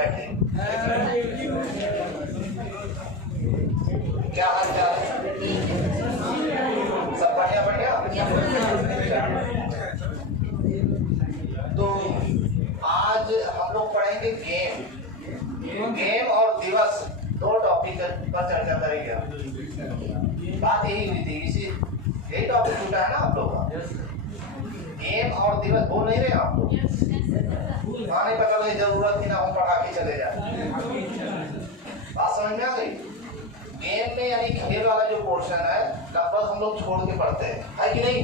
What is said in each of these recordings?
बैठे। क्या हाल चाल है? सब बढ़िया बढ़िया। तो आज हम लोग पढ़ेंगे गेम और दिवस, दो टॉपिक पर चर्चा करेंगे। बात यही हुई थी, यही टॉपिक छूटा है ना आप लोग का। गेम और दिवस बोल नहीं रहे आप लोग? हाँ, नहीं पता लगे जरूरत ही ना हो पढ़ा के चले जाए। बात समझ में आ गई? गेम में यानी खेल वाला जो पोर्शन है लगभग हम लोग छोड़ के पढ़ते हैं, है कि नहीं?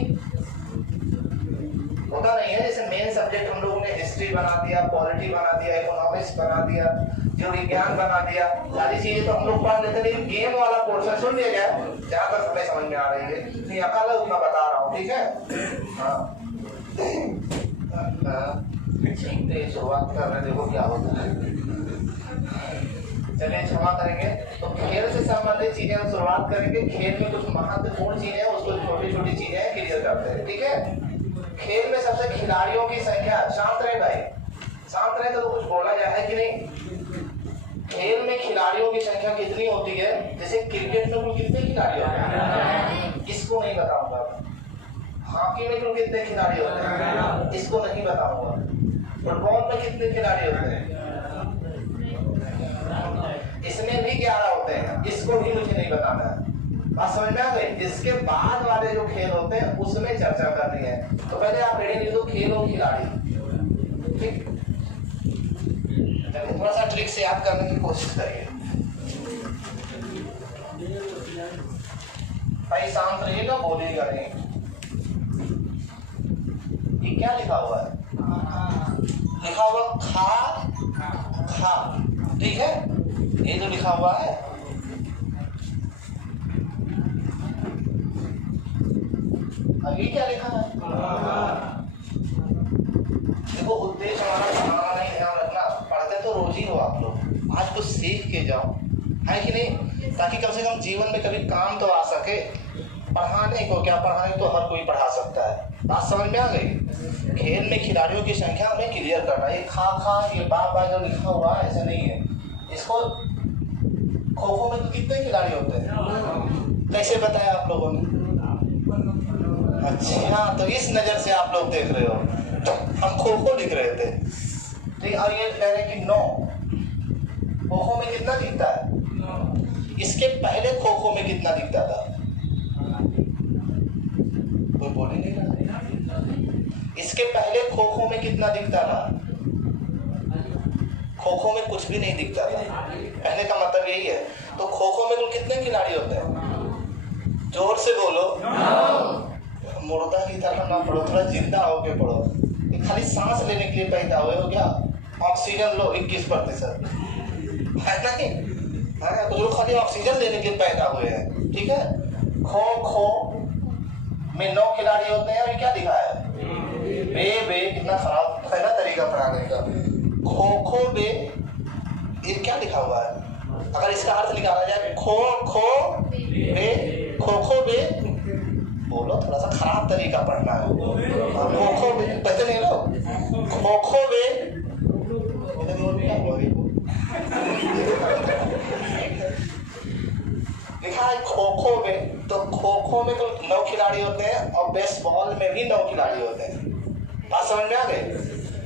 होता नहीं है। जैसे मेन सब्जेक्ट हम लोगों ने हिस्ट्री बना दिया, पॉलिटी बना दिया, इकोनॉमिक्स बना दिया, जो विज्ञान बना दिया, सारी चीजें तो हम लोग पढ़ लेते, लेकिन गेम वाला पोर्शन सुन लिया गया जहाँ तक हमें समझ में आ रही है। नहीं अकाला उतना बता रहा हूँ, ठीक है? हाँ, शुरुआत कर रहे, देखो क्या होता है। चलिए क्षमा करेंगे। तो खेल से संबंधित चीजें हम शुरुआत करेंगे। खेल में कुछ महत्वपूर्ण चीजें हैं, उसको छोटी छोटी चीजें क्लियर करते हैं, ठीक है? खेल में सबसे खिलाड़ियों की संख्या, शांत रहे भाई, शांत रहे तो कुछ बोला जाए, है कि नहीं? खेल में खिलाड़ियों की संख्या कितनी होती है? जैसे क्रिकेट में कुल कितने खिलाड़ी होते हैं? इसको नहीं बताऊंगा। हॉकी में कुल कितने खिलाड़ी होते हैं? इसको नहीं बताऊंगा। फुटबॉल में कितने खिलाड़ी होते हैं? इसमें भी 11 होते हैं, इसको भी मुझे नहीं बताना है। बात समझ में आ गई? इसके बाद वाले जो खेल होते हैं उसमें चर्चा करनी है। तो पहले आप हेडिंग लिख दो, खेल और खिलाड़ी, ठीक? थोड़ा सा ट्रिक से याद करने की कोशिश करिए भाई, शांत रहिएगा, बोलिएगा नहीं। ये क्या लिखा हुआ है? लिखा हुआ खा खा, ठीक है? ये जो लिखा हुआ है अभी क्या लिखा है? देखो, उद्देश्य हमारा पढ़ाना नहीं, ध्यान रखना। पढ़ते तो रोज ही हो आप लोग, आज कुछ सीख के जाओ, है कि नहीं? ताकि कम से कम जीवन में कभी काम तो आ सके। पढ़ाने को क्या, पढ़ाने तो हर कोई पढ़ा सकता है। बात समझ में आ गई? खेल में खिलाड़ियों की संख्या हमें क्लियर करना। ये खा खा, ये बा जो लिखा हुआ है ऐसा नहीं है। इसको खो खो में तो कितने खिलाड़ी होते हैं? कैसे बताया आप लोगों ने? अच्छा, तो इस नजर से आप लोग देख रहे हो। हम खो खो लिख रहे थे, ठीक? और ये कह रहे कि 9 खो खो में कितना दिखता है? इसके पहले खो खो में कितना दिखता था? कोई बोल ही नहीं रहा। इसके पहले खो खो में कितना दिखता था? खो खो में कुछ भी नहीं दिखता था। कहने का मतलब यही है। तो खो खो में कुल कितने खिलाड़ी होते हैं? जोर से बोलो। मुर्दा की तरह ना पढ़ो, थोड़ा जिंदा होके पढ़ो। खाली सांस लेने के लिए पैदा हुए हो क्या? ऑक्सीजन लो 21%, है नहीं? कुछ लोग खाली ऑक्सीजन लेने के लिए पैदा हुए हैं, ठीक है? खो खो में 9 खिलाड़ी होते हैं। और क्या लिखा है? बे कितना खराब है ना तरीका पढ़ाने का। खो खो बे, ये क्या लिखा हुआ है? अगर इसका अर्थ निकाला जाए, खो खो बे, खो खो बे, बोलो, थोड़ा सा खराब तरीका पढ़ना है। खो खो बे, पहले नहीं लो। खो खो बे, लिखा है खो खो में। तो खो खो में तो 9 खिलाड़ी होते हैं और बेसबॉल में भी 9 खिलाड़ी होते हैं। बात समझ में आ गई?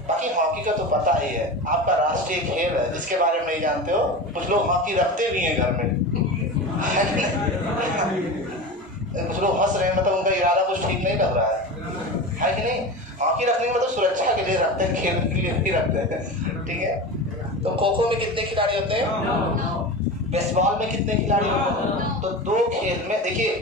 बाकी हॉकी का तो पता ही है, आपका राष्ट्रीय खेल है, जिसके बारे में नहीं जानते हो। कुछ लोग हॉकी रखते भी हैं घर में। कुछ लोग हंस रहे हैं, मतलब उनका इरादा कुछ ठीक नहीं लग रहा है कि नहीं? हॉकी रखने का मतलब सुरक्षा के लिए रखते हैं, खेल के लिए नहीं रखते हैं, ठीक है? तो खो खो में कितने खिलाड़ी होते हैं? बेसबॉल में कितने खिलाड़ी होते हैं? तो 2 खेल में देखिए,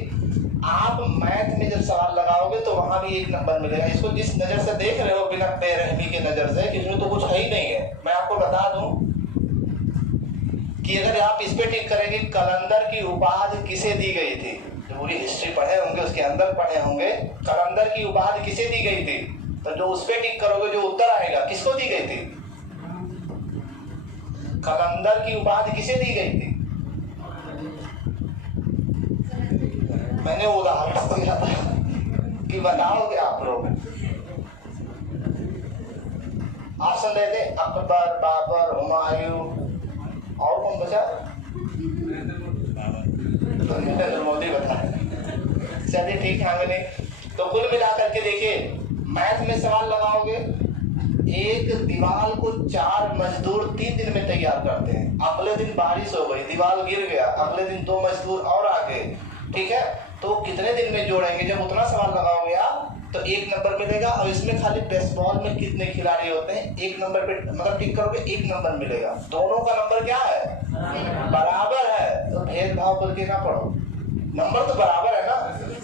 आप मैथ में जब सवाल लगाओगे तो वहां भी 1 नंबर मिलेगा। इसको जिस नजर से देख रहे हो, बिना बेरहमी के नजर से, कि इसमें तो कुछ है ही नहीं है। मैं आपको बता दूं कि अगर आप इस पे टिक करेंगे, कलंदर की उपाधि किसे दी गई थी? जो पूरी हिस्ट्री पढ़े होंगे उसके अंदर पढ़े होंगे, कलंदर की उपाधि किसे दी गई थी? तो जो उस पे टिक करोगे जो उत्तर आएगा, किसको दी गई थी? कलंदर की उपाधि किसे दी गई थी? मैंने उदाहरण दिया था कि बताओगे आप लोग। ऑप्शन दे दे, अकबर, बाबर, हुमायूं, और कौन बचा? नरेंद्र मोदी बता। चलिए ठीक है, आगे नहीं। तो कुल मिलाकर के देखिए, मैथ में सवाल लगाओगे, एक दीवार को 4 मजदूर 3 दिन में तैयार करते हैं। अगले दिन बारिश हो गई, दीवार गिर गया, अगले दिन 2 मजदूर और आ गए, ठीक है, तो कितने दिन में जोड़ेंगे? जब उतना सवाल लगाओगे आप तो 1 नंबर मिलेगा। और इसमें खाली बेसबॉल में कितने खिलाड़ी होते हैं, 1 नंबर पे मतलब टिक करोगे 1 नंबर मिलेगा। दोनों का नंबर क्या है? बराबर है। तो भेदभाव करके ना पढ़ो, नंबर तो बराबर है ना।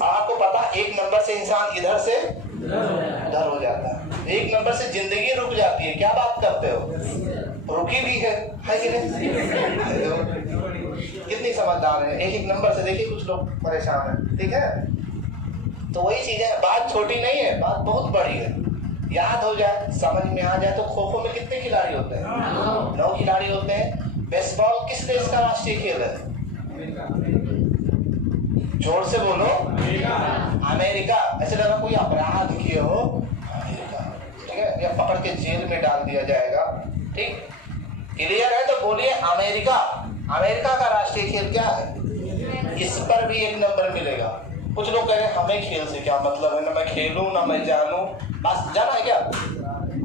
आपको पता 1 नंबर से इंसान इधर से उधर हो जाता है, 1 नंबर से जिंदगी रुक जाती है। क्या बात करते हो, रुकी भी है कि नहीं? कितनी समझदार है, 1 नंबर से देखिए कुछ लोग परेशान है, ठीक है। तो वही चीज है, बात छोटी नहीं है, बात बहुत बड़ी है। याद हो जाए, समझ में आ जाए। तो खो खो में कितने खिलाड़ी होते हैं? 9 खिलाड़ी होते हैं। बेसबॉल किस देश का राष्ट्रीय खेल है? जोर से बोलो। अमेरिका। ऐसे लगा कोई अपराध किए हो, अमेरिका, ठीक है, या पकड़ के जेल में डाल दिया जाएगा, ठीक, क्लियर है? तो बोलिए अमेरिका। अमेरिका का राष्ट्रीय खेल क्या है? इस पर भी 1 नंबर मिलेगा। कुछ लोग कह रहे हैं हमें खेल से क्या मतलब है, ना मैं खेलूं ना मैं जानूं, बस जाना है क्या?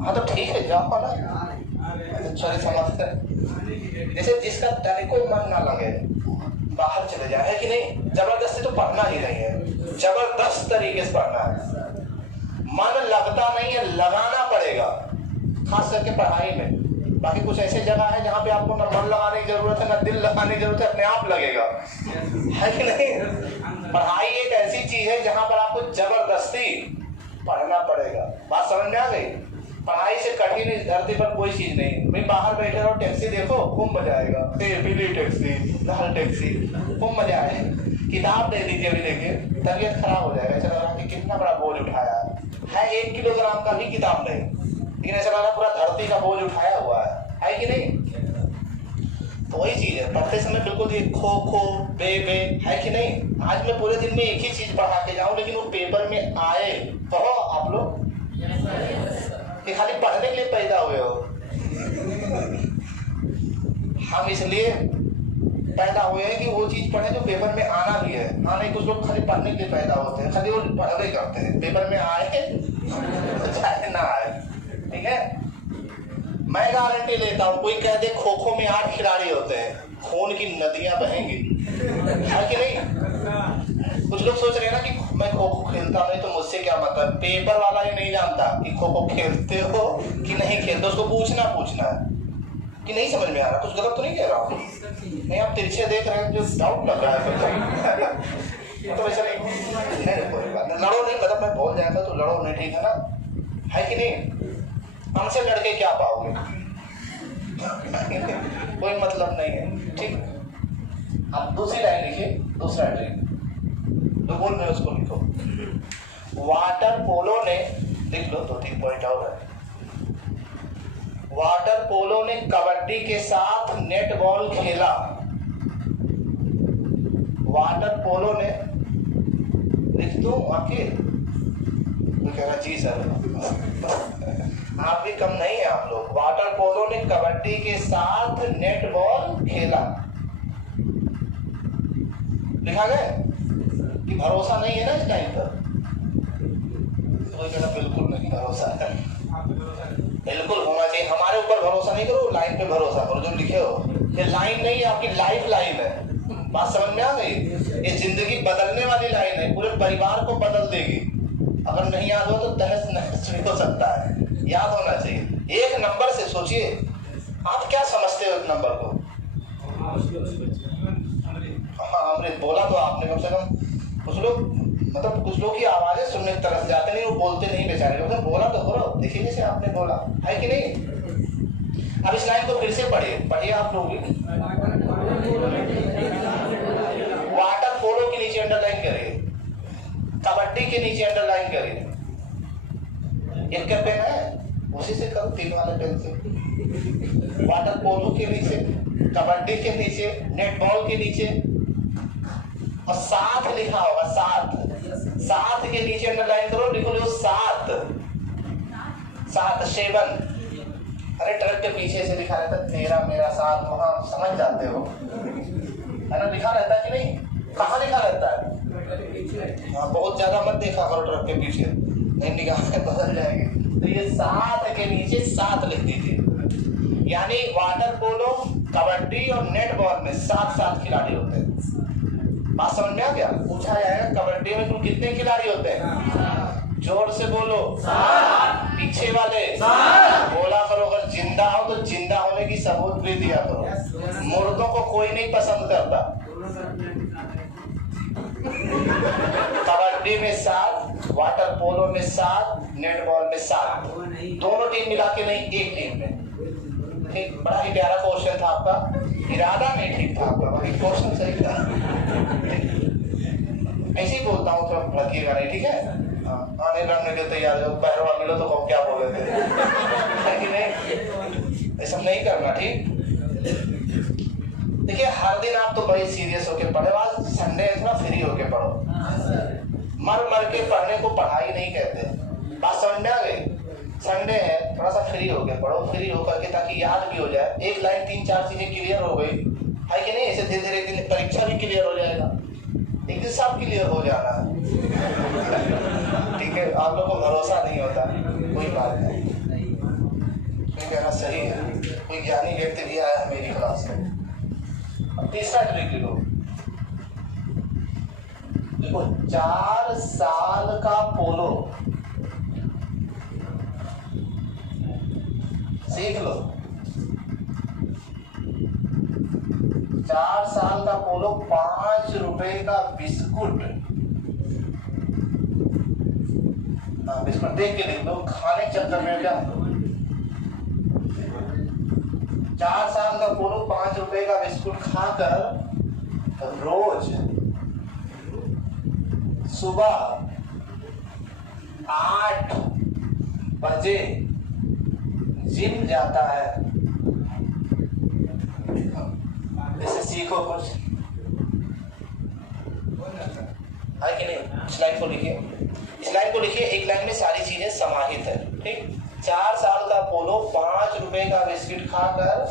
हाँ तो ठीक है, जाओ ना, सॉरी समझते हैं। जैसे जिसका तनिको मन ना लगे बाहर चले जाए, है कि नहीं? जबरदस्ती तो पढ़ना ही नहीं है, जबरदस्त तरीके से पढ़ना है। मन लगता नहीं है, लगाना पड़ेगा, खास करके पढ़ाई में। बाकी कुछ ऐसे जगह है जहाँ पे आपको ना मन लगाने की जरूरत है ना दिल लगाने की जरूरत है, अपने आप लगेगा, है कि नहीं? पढ़ाई एक ऐसी चीज है जहाँ पर आपको जबरदस्ती पढ़ना पड़ेगा। बात समझ में आ गई? पढ़ाई से कठिन इस धरती पर कोई चीज नहीं। भाई बाहर बैठे रहो, टैक्सी देखो, खूब मजा आएगा, पीली टैक्सी, लाल टैक्सी, खूब मजा आएगा। किताब दे दीजिए, अभी देखिए तबीयत खराब हो जाएगा, चला रहा कि कितना बड़ा बोझ उठाया है 1 किलोग्राम का भी किताब नहीं, लेकिन ऐसा लगा पूरा धरती का बोझ उठाया हुआ है कि नहीं? तो वही चीज है, पढ़ते समय बिल्कुल ये खो खो बे बे, है कि नहीं? आज मैं पूरे दिन में एक ही चीज पढ़ा के जाऊं, लेकिन वो पेपर में आए तो आप लोग कि खाली पढ़ने के लिए पैदा हुए हो। हम इसलिए पैदा हुए हैं कि वो चीज पढ़े जो पेपर में आना भी है। हाँ नहीं, कुछ लोग खाली पढ़ने के लिए पैदा होते हैं, खाली वो पढ़ाई करते हैं, पेपर में आए चाहे ना आए, ठीक है। मैं गारंटी लेता हूँ, कोई कह दे खो खो में 8 खिलाड़ी होते हैं, खून की नदियां बहेंगी, है कि नहीं? कुछ लोग सोच रहे हैं ना कि मैं खो खो खेलता नहीं तो मुझसे क्या मतलब। पेपर वाला ही नहीं जानता कि खो खो खेलते हो कि नहीं खेलते, उसको पूछना है कि नहीं समझ में आ रहा, कुछ गलत तो नहीं कह रहा हूँ? नहीं, आप तिरछे देख रहे हैं, जो डाउट लग रहा है तो वैसे नहीं, कोई बात नहीं, लड़ो नहीं, मतलब मैं बोल जाएगा तो लड़ो नहीं, ठीक है ना, है कि नहीं? हमसे लड़के क्या पाओगे? कोई मतलब नहीं है, ठीक। अब दूसरी लाइन लिखिए, दूसरा ट्रिक तो बोल रहे उसको लिखो। वाटर पोलो ने, लिख लो 2-3 पॉइंट और है। वाटर पोलो ने कबड्डी के साथ नेट बॉल खेला। वाटर पोलो ने, लिख दो आके, तो कह रहा जी सर आप भी कम नहीं है आप लोग। वाटर पोलो ने कबड्डी के साथ नेट बॉल खेला, लिखा गया कि भरोसा नहीं है ना इस टाइम पर? तो कहना बिल्कुल नहीं भरोसा है, बिल्कुल होना चाहिए। हमारे ऊपर भरोसा नहीं करो, लाइन पे भरोसा करो जो लिखे हो। ये लाइन नहीं है, आपकी लाइफ लाइन है। बात समझ में आ गई? ये जिंदगी बदलने वाली लाइन है, पूरे परिवार को बदल देगी। अगर नहीं याद हो तो तहस नहस भी हो सकता है, याद होना चाहिए। 1 नंबर से सोचिए, आप क्या समझते हो 1 नंबर को? हाँ अमृत बोला तो आपने, कम से कम कुछ लोग, मतलब कुछ लोग की आवाजें सुनने की तरफ जाते नहीं, वो बोलते नहीं बेचारे, मतलब बोला तो बोलो, देखिए जैसे आपने बोला, है कि नहीं? अब इस लाइन को फिर से पढ़िए आप लोग। वाटर पोलो के नीचे अंडरलाइन करिए, कबड्डी के नीचे अंडरलाइन करिए। एक क्या पेन है, उसी से करो, 3 वाले पेन से। वाटर पोलो के नीचे, कबड्डी के नीचे, नेट बॉल के नीचे, और 7 लिखा होगा, 7 के नीचे अंडरलाइन करो, लिखो 7 7 7 अरे ट्रक के पीछे से लिखा रहता है तेरा मेरा साथ, वहाँ समझ जाते हो है ना, लिखा रहता है कि नहीं? कहाँ लिखा रहता है? हाँ, बहुत ज्यादा मत देखा करो ट्रक के पीछे, नहीं निगाहें बदल जाएगी। तो ये साथ के नीचे साथ लिख दीजिए, यानी वाटर पोलो, कबड्डी और नेट बॉल में 7 खिलाड़ी होते हैं। बात समझ में आ गया? पूछा जाएगा कबड्डी में कुल कितने खिलाड़ी होते हैं? जोर से बोलो। पीछे वाले बोला करो, अगर जिंदा हो तो जिंदा होने की सबूत भी दिया करो। मुर्दों को कोई नहीं पसंद करता। कबड्डी में 7, वाटर पोलो में 7, नेट बॉल में 7, दोनों टीम मिला के नहीं, एक टीम में। ठीक, बड़ा ही प्यारा क्वेश्चन था आपका, इरादा नहीं ठीक था आपका, बाकी क्वेश्चन सही था। ऐसे ही बोलता हूँ, तो भड़किएगा नहीं, ठीक है? आने लड़ने के तैयार हो, पहलवान मिलो तो कब क्या बोले थे, है कि नहीं? ऐसा नहीं करना, ठीक? देखिए, हर दिन आप तो बड़ी सीरियस होके पढ़े, आज संडे है, थोड़ा फ्री होके पढ़ो। मर के पढ़ने को पढ़ाई नहीं कहते। बात समझ में आ गई? संडे है, थोड़ा सा फ्री होके पढ़ो, फ्री होकर के, ताकि याद भी हो जाए। एक लाइन 3-4 चीजें क्लियर हो गई है कि नहीं? ऐसे धीरे धीरे एक दिन परीक्षा भी क्लियर हो जाएगा, एक दिन सब क्लियर हो जाना है। ठीक है, आप लोगों को भरोसा नहीं होता, कोई बात नहीं, कहना सही है। कोई ज्ञानी व्यक्ति भी आया मेरी क्लास में। अब तीसरा ट्रिक लिखो, देखो 4 साल का पोलो सीख लो। 4 साल का पोलो, 5 रुपए का बिस्कुट, बिस्कुट देख के लिख लो, खाने के चक्कर में क्या। 4 साल का पोलो, 5 रुपए का बिस्कुट खाकर रोज सुबह 8 बजे जिम जाता है। इसे सीखो कुछ, है कि नहीं? इस लाइन को लिखिए, इस लाइन को लिखिए, एक लाइन में सारी चीजें समाहित है। ठीक, 4 साल का पोलो 5 रुपए का बिस्किट खाकर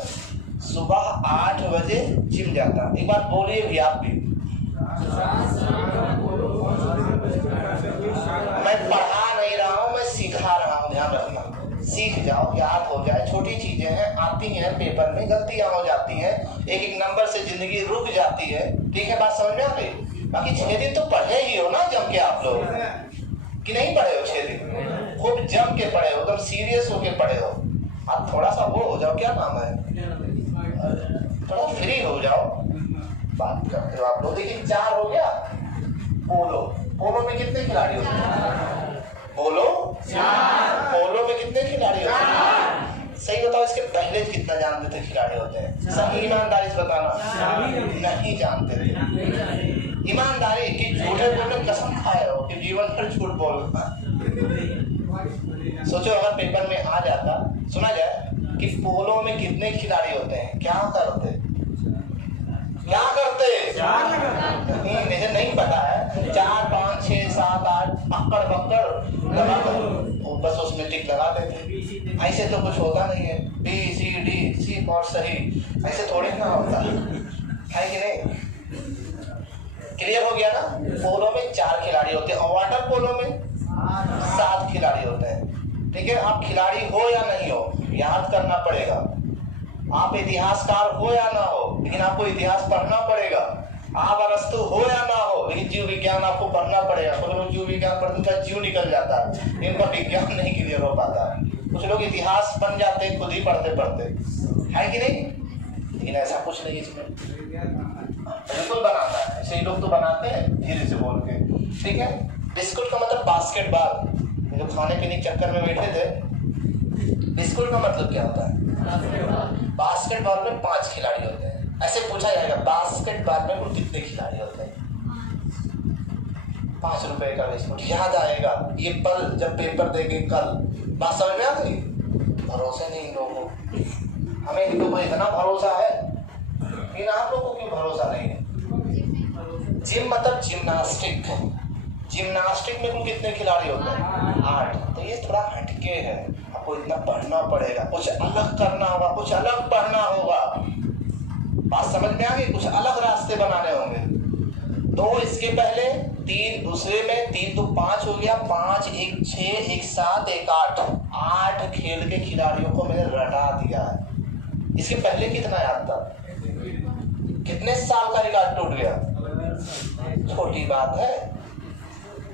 सुबह 8 बजे जिम जाता। एक बात बोलिए भी आप भी, मैं पढ़ा नहीं रहा हूं, मैं सिखा रहा हूं, ध्यान रखना। सीख जाओ, याद हो जाए। छोटी चीजें हैं, आती हैं पेपर में, गलतियां हो जाती हैं, एक एक नंबर से जिंदगी रुक जाती है। ठीक है, बात समझ में आ गई? बाकी 6 दिन तो पढ़े ही हो ना जम के, आप लोग कि नहीं पढ़े हो? 6 दिन खूब जम के पढ़े हो, एकदम सीरियस होके पढ़े हो। आप थोड़ा सा वो हो जाओ, क्या नाम है, थोड़ा फ्री हो जाओ, बात करते हो आप लोग। देखिए 4 हो गया। पोलो, पोलो में कितने खिलाड़ी होते हैं? बोलो, पोलो में कितने खिलाड़ी होते हैं? सही बताओ, इसके पहले कितना जानते थे खिलाड़ी होते हैं? सही ईमानदारी से बताना। नहीं जानते थे। ईमानदारी की झूठे बोलने कसम खाए हो कि जीवन भर झूठ बोलना। सोचो अगर पेपर में आ जाता, सुना जाए कि पोलो में कितने खिलाड़ी होते हैं, क्या करते? क्या करते? मुझे नहीं पता है। 4, 5, 6, 7, 8 पकड़ पकड़ लगा कर बस उसमें टिक लगाते थे। ऐसे तो कुछ होता नहीं है, B C D C और सही, ऐसे थोड़ी ना होता है कि नहीं? क्लियर हो गया ना? पोलो में 4 खिलाड़ी होते हैं और वाटर पोलो में 7 खिलाड़ी होते हैं। ठीक है, आप खिलाड़ी हो या नहीं हो, याद करना पड़ेगा। आप इतिहासकार हो या ना हो, लेकिन आपको इतिहास पढ़ना पड़ेगा। आप अरस्तु हो या ना हो, लेकिन जीव विज्ञान आपको पढ़ना पड़ेगा। कुछ लोग जीव विज्ञान पढ़ते उनका जीव निकल जाता है, इनका विज्ञान नहीं क्लियर हो पाता है। कुछ लोग इतिहास बन जाते हैं खुद ही पढ़ते पढ़ते, है कि नहीं? लेकिन ऐसा कुछ नहीं इसमें, बिल्कुल बनाना है। ऐसे ही लोग तो बनाते हैं धीरे से बोल के। ठीक है, बिस्कुट का मतलब बास्केटबॉल, जो खाने पीने के चक्कर में बैठे थे, बिस्कुट का मतलब क्या होता है? बास्केटबॉल में 5 खिलाड़ी होते हैं। ऐसे पूछा जाएगा बास्केटबॉल में कुल कितने खिलाड़ी होते हैं? 5 रुपए का बिस्कुट, याद आएगा ये पल जब पेपर देंगे कल। बात समझ में आ गई? भरोसे नहीं इन लोगों को, हमें इन लोगों को इतना भरोसा है, लेकिन आप लोगों को क्यों भरोसा नहीं है? जिम मतलब जिम्नास्टिक, जिम्नास्टिक में कुल कितने खिलाड़ी होते हैं? 8। तो ये थोड़ा हटके है, आपको आपको इतना पढ़ना पड़ेगा, कुछ अलग करना होगा, कुछ अलग पढ़ना होगा। बात समझ में आ गई? कुछ अलग रास्ते बनाने होंगे। तो इसके पहले 3 दूसरे में 3 तो 5 हो गया, 5 1 6 1 7 1 8 8 खेल के खिलाड़ियों को मैंने रटा दिया है। इसके पहले कितना याद था? कितने साल का रिकॉर्ड टूट गया? छोटी बात है,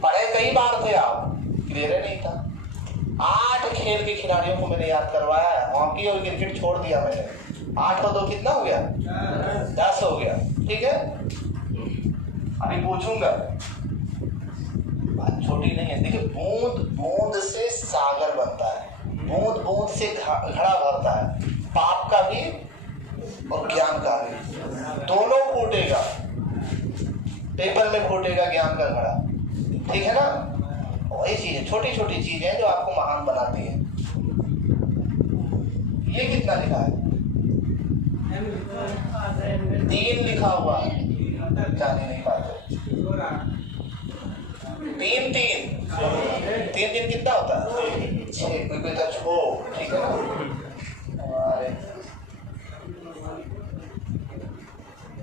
पढ़े कई बार थे आप, क्लियर नहीं था। 8 खेल के खिलाड़ियों को मैंने याद करवाया है। हॉकी और क्रिकेट छोड़ दिया मैंने। 8 और 2 कितना हो गया? 10 हो गया। ठीक है, अभी पूछूंगा, बात छोटी नहीं है। देखिए, बूंद बूंद से सागर बनता है, बूंद बूंद से घड़ा भरता है, पाप का भी और ज्ञान का भी। दोनों फूटेगा, पेपर में फूटेगा ज्ञान का घड़ा। ठीक है ना? वही चीज है, छोटी छोटी चीजें हैं जो आपको महान बनाती है। ये कितना लिखा है? 3 लिखा हुआ, जान ही नहीं पाते। 3 3 कितना होता है? 6। कोई तो छो, ठीक है ना?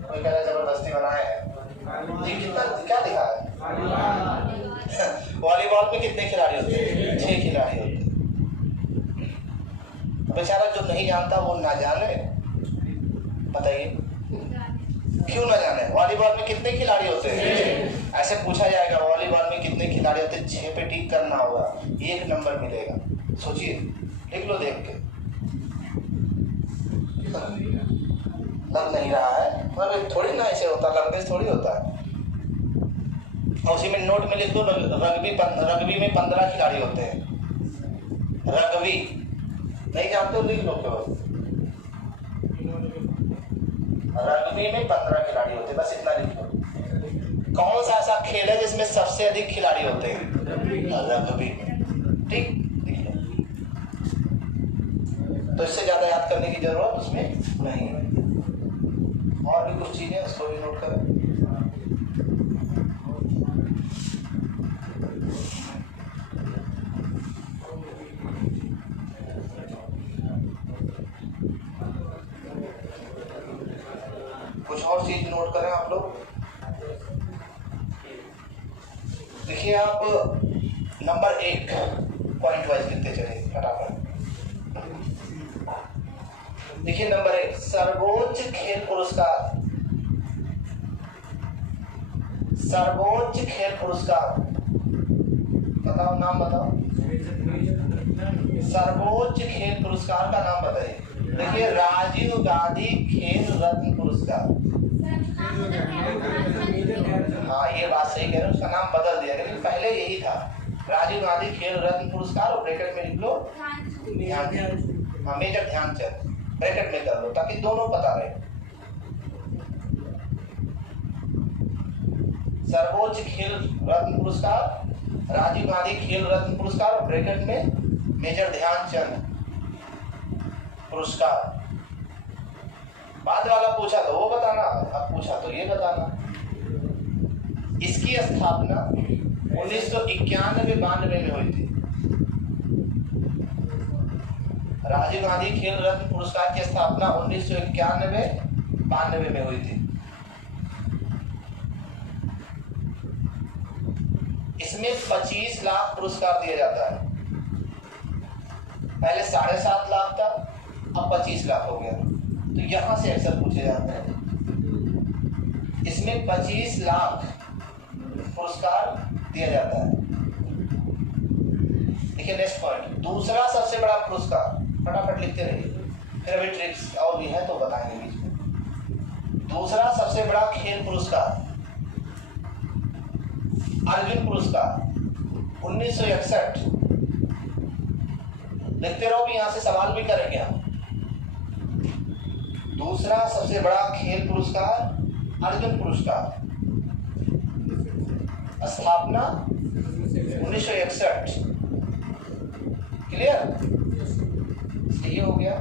कोई कह रहा है जबरदस्ती बनाए हैं। ये कितना, क्या लिखा है? वॉलीबॉल में कितने खिलाड़ी होते हैं? 6 खिलाड़ी होते हैं। बेचारा जो नहीं जानता वो ना जाने, बताइए क्यों ना जाने? वॉलीबॉल में कितने खिलाड़ी होते हैं? ऐसे पूछा जाएगा, वॉलीबॉल में कितने खिलाड़ी होते हैं? 6 पे टिक करना होगा, 1 नंबर मिलेगा। सोचिए, लिख लो देख के। लग नहीं रहा है, मतलब थोड़ी ना ऐसे होता, लंबे थोड़ी होता है। और उसी में नोट में लिख दो, रग्बी में 15 खिलाड़ी होते हैं। रग्बी नहीं जानते हो, लिख लो केवल, रग्बी में 15 खिलाड़ी होते हैं, बस इतना लिख लो। कौन सा ऐसा खेल है जिसमें सबसे अधिक खिलाड़ी होते हैं? रग्बी। ठीक, लिख लो। तो इससे ज्यादा याद करने की जरूरत उसमें नहीं है। और भी कुछ चीजें उसको भी नोट करें। कुछ और चीज नोट करें आप लोग। देखिए, आप नंबर 1 पॉइंट वाइज लिखते चले फटाफट। देखिए, नंबर 1 सर्वोच्च खेल पुरस्कार। सर्वोच्च खेल पुरस्कार बताओ, नाम बताओ। सर्वोच्च खेल पुरस्कार का नाम बताइए। देखिए, राजीव गांधी खेल रत्न पुरस्कार। हाँ, ये बात सही कह रहे हैं, उसका नाम बदल दिया, लेकिन पहले यही था, राजीव गांधी खेल रत्न पुरस्कार। और ब्रैकेट में लिख लो ध्यानचंद। हाँ, मेजर ध्यानचंद ब्रैकेट में कर लो ताकि दोनों पता रहे। सर्वोच्च खेल रत्न पुरस्कार, राजीव गांधी खेल रत्न पुरस्कार, और ब्रैकेट में मेजर ध्यानचंद पुरस्कार। बाद वाला पूछा तो वो बताना, अब पूछा तो ये बताना। इसकी स्थापना 1991-92 में हुई थी। राजीव गांधी खेल रत्न पुरस्कार की स्थापना 1991-92 में हुई थी। इसमें 25 लाख पुरस्कार दिया जाता है। पहले 7.5 लाख था, अब 25 लाख हो गया। तो यहां से अक्सर पूछे जाते हैं। इसमें 25 लाख पुरस्कार दिया जाता है। देखिए, नेक्स्ट पॉइंट, दूसरा सबसे बड़ा पुरस्कार। फटाफट लिखते रहिए, फिर अभी ट्रिक्स और भी है तो बताएंगे बीच में। दूसरा सबसे बड़ा खेल पुरस्कार अर्जुन पुरस्कार 1961। लिखते रहो भी, यहां से सवाल भी करेंगे हम। दूसरा सबसे बड़ा खेल पुरस्कार अर्जुन पुरस्कार, स्थापना 1961। क्लियर? ये हो गया।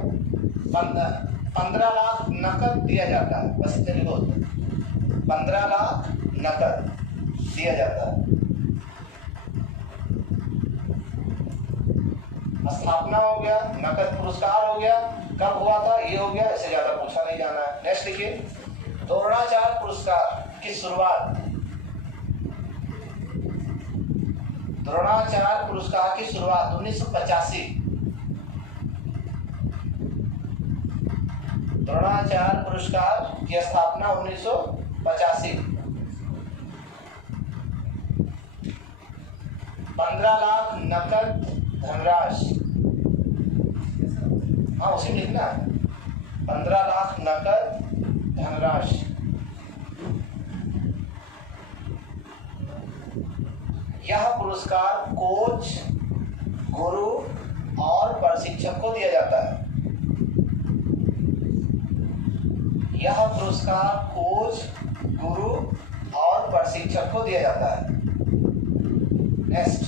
15 लाख नकद दिया जाता है, बस इतने लिखो। 15 लाख नकद दिया जाता है। स्थापना हो गया, नकद पुरस्कार हो गया, कब हुआ था ये हो गया, इससे ज्यादा पूछा नहीं जाना है। नेक्स्ट लिखिए, द्रोणाचार्य पुरस्कार की शुरुआत, द्रोणाचार्य पुरस्कार की शुरुआत 1985। द्रोणाचार्य पुरस्कार की स्थापना 1985। 15 लाख नकद धनराशि, हाँ उसी में लिखना है, 15 लाख नकद धनराशि। यह पुरस्कार कोच, गुरु और प्रशिक्षक को दिया जाता है। यह पुरस्कार कोच, गुरु और प्रशिक्षक को दिया जाता है। नेक्स्ट,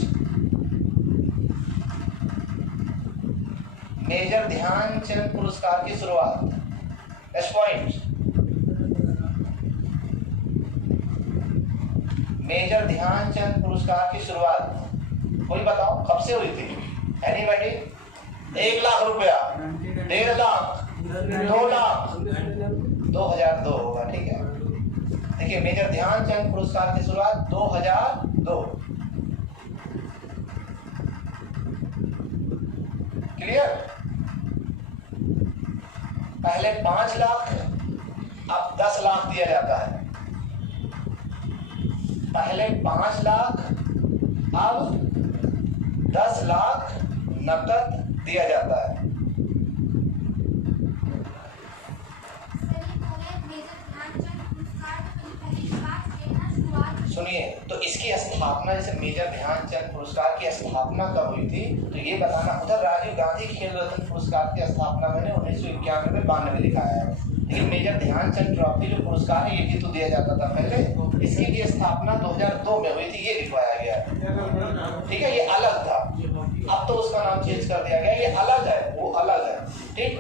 मेजर ध्यानचंद पुरस्कार की शुरुआत, नेक्स्ट पॉइंट, मेजर ध्यानचंद पुरस्कार की शुरुआत कोई बताओ कब से हुई थी? एनीबॉडी? 1 लाख रुपया, 1.5 लाख, 2 लाख, 2002 होगा, ठीक है। देखिए, मेजर ध्यानचंद पुरस्कार की शुरुआत 2002। क्लियर? पहले 5 लाख, अब 10 लाख दिया जाता है। पहले 5 लाख, अब 10 लाख नकद दिया जाता है। सुनिए, तो इसकी स्थापना, जैसे मेजर ध्यानचंद पुरस्कार की स्थापना कब हुई थी तो ये बताना। उधर राजीव गांधी खेल रत्न पुरस्कार की स्थापना मैंने 1991 में दिखाया है, लेकिन मेजर ध्यानचंद ट्रॉफी जो पुरस्कार है ये भी तो दिया जाता था पहले, इसकी भी स्थापना 2002 में हुई थी, ये लिखवाया गया है, ठीक है। ये अलग था, अब तो उसका नाम चेंज कर दिया गया, ये अलग है, वो अलग है, ठीक।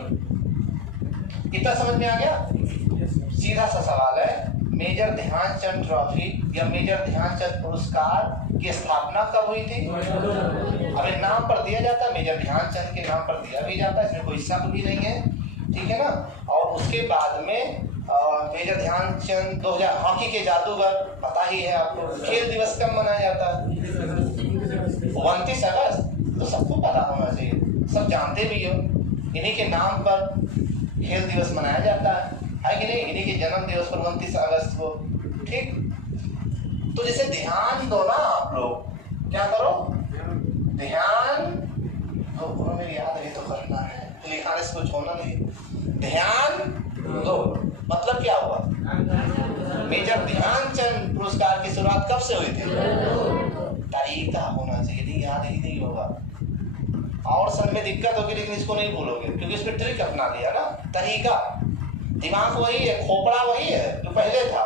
इतना समझ में आ गया? सीधा सा सवाल है, मेजर ध्यानचंद ट्रॉफी या मेजर ध्यानचंद पुरस्कार की स्थापना कब हुई थी? अबे नाम पर दिया जाता है, मेजर ध्यानचंद के नाम पर दिया भी जाता है, इसमें कोई शक भी नहीं है, ठीक है ना। और उसके बाद में मेजर ध्यानचंद 2000 हॉकी के जादूगर, पता ही है आपको। खेल दिवस कब मनाया जाता है? 29 अगस्त, तो सबको पता होना चाहिए, सब जानते भी हो। इन्हीं के नाम पर खेल दिवस मनाया जाता है कि नहीं? इन्हीं के जन्म दिवस पर 29 अगस्त को, ठीक। तो जैसे ध्यान दो ना आप लोग, क्या करो? ध्यान दो, मेरी याद है तो करना है, लिखाने से कुछ होना नहीं। ध्यान दो मतलब क्या हुआ? मेजर ध्यानचंद पुरस्कार की शुरुआत कब से हुई थी? तारीख होना चाहिए, नहीं याद ही नहीं होगा। और सन में दिक्कत होगी, लेकिन इसको नहीं भूलोगे क्योंकि इसमें ट्रिक अपना लिया ना, तरीका। दिमाग वही है, खोपड़ा वही है जो पहले था,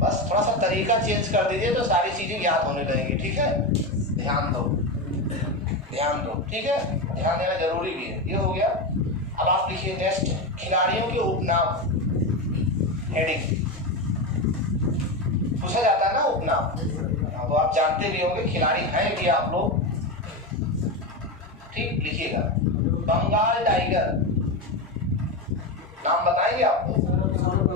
बस थोड़ा सा तरीका चेंज कर दीजिए तो सारी चीजें याद होने लगेंगी, ठीक है। ध्यान दो, ध्यान दो, ठीक है, ध्यान देना जरूरी भी है। ये हो गया। अब आप लिखिए नेक्स्ट, खिलाड़ियों के उपनाम, हेडिंग पूछा जाता है ना उपनाम, तो आप जानते भी होंगे, खिलाड़ी हैं भी आप लोग, ठीक। लिखिएगा, बंगाल टाइगर, नाम बताएंगे आपको?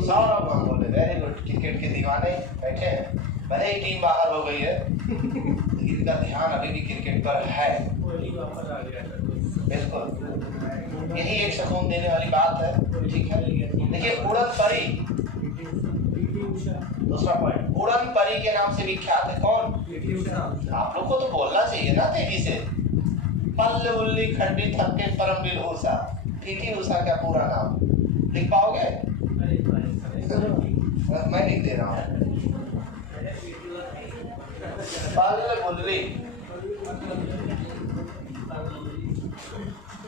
Saurabh Ganguly, very good, cricket के दीवाने बैठे हैं, भले ही टीम बाहर हो गई है लेकिन इनका ध्यान अभी भी क्रिकेट पर है, बिल्कुल। यही एक सुकून देने वाली बात है, ठीक है। देखिए, उड़न परी, दूसरा पॉइंट, उड़न परी के नाम से विख्यात है कौन? आप लोग को तो बोलना चाहिए ना तेजी से। पल्ले उल्ली खंडी थक्के परमवीर उषा, पीटी उषा का पूरा नाम लिख पाओगे? मैं लिख दे रहा हूँ, पल्ले उल्ली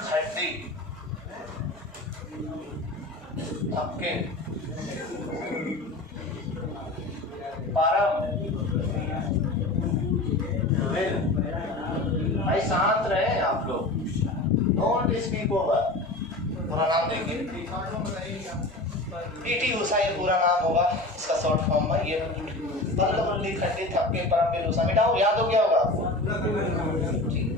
खंडी थक्के परम, भाई शांत रहे आप लोग, डोंट स्पीक ओवर। पूरा नाम देखिए, पीटी उषा ये पूरा नाम होगा, इसका शॉर्ट फॉर्म है ये। बल्ले बल्ली खंडी थक्के परमवीर उषा, मिटाओ, याद हो गया होगा आपको, ठीक।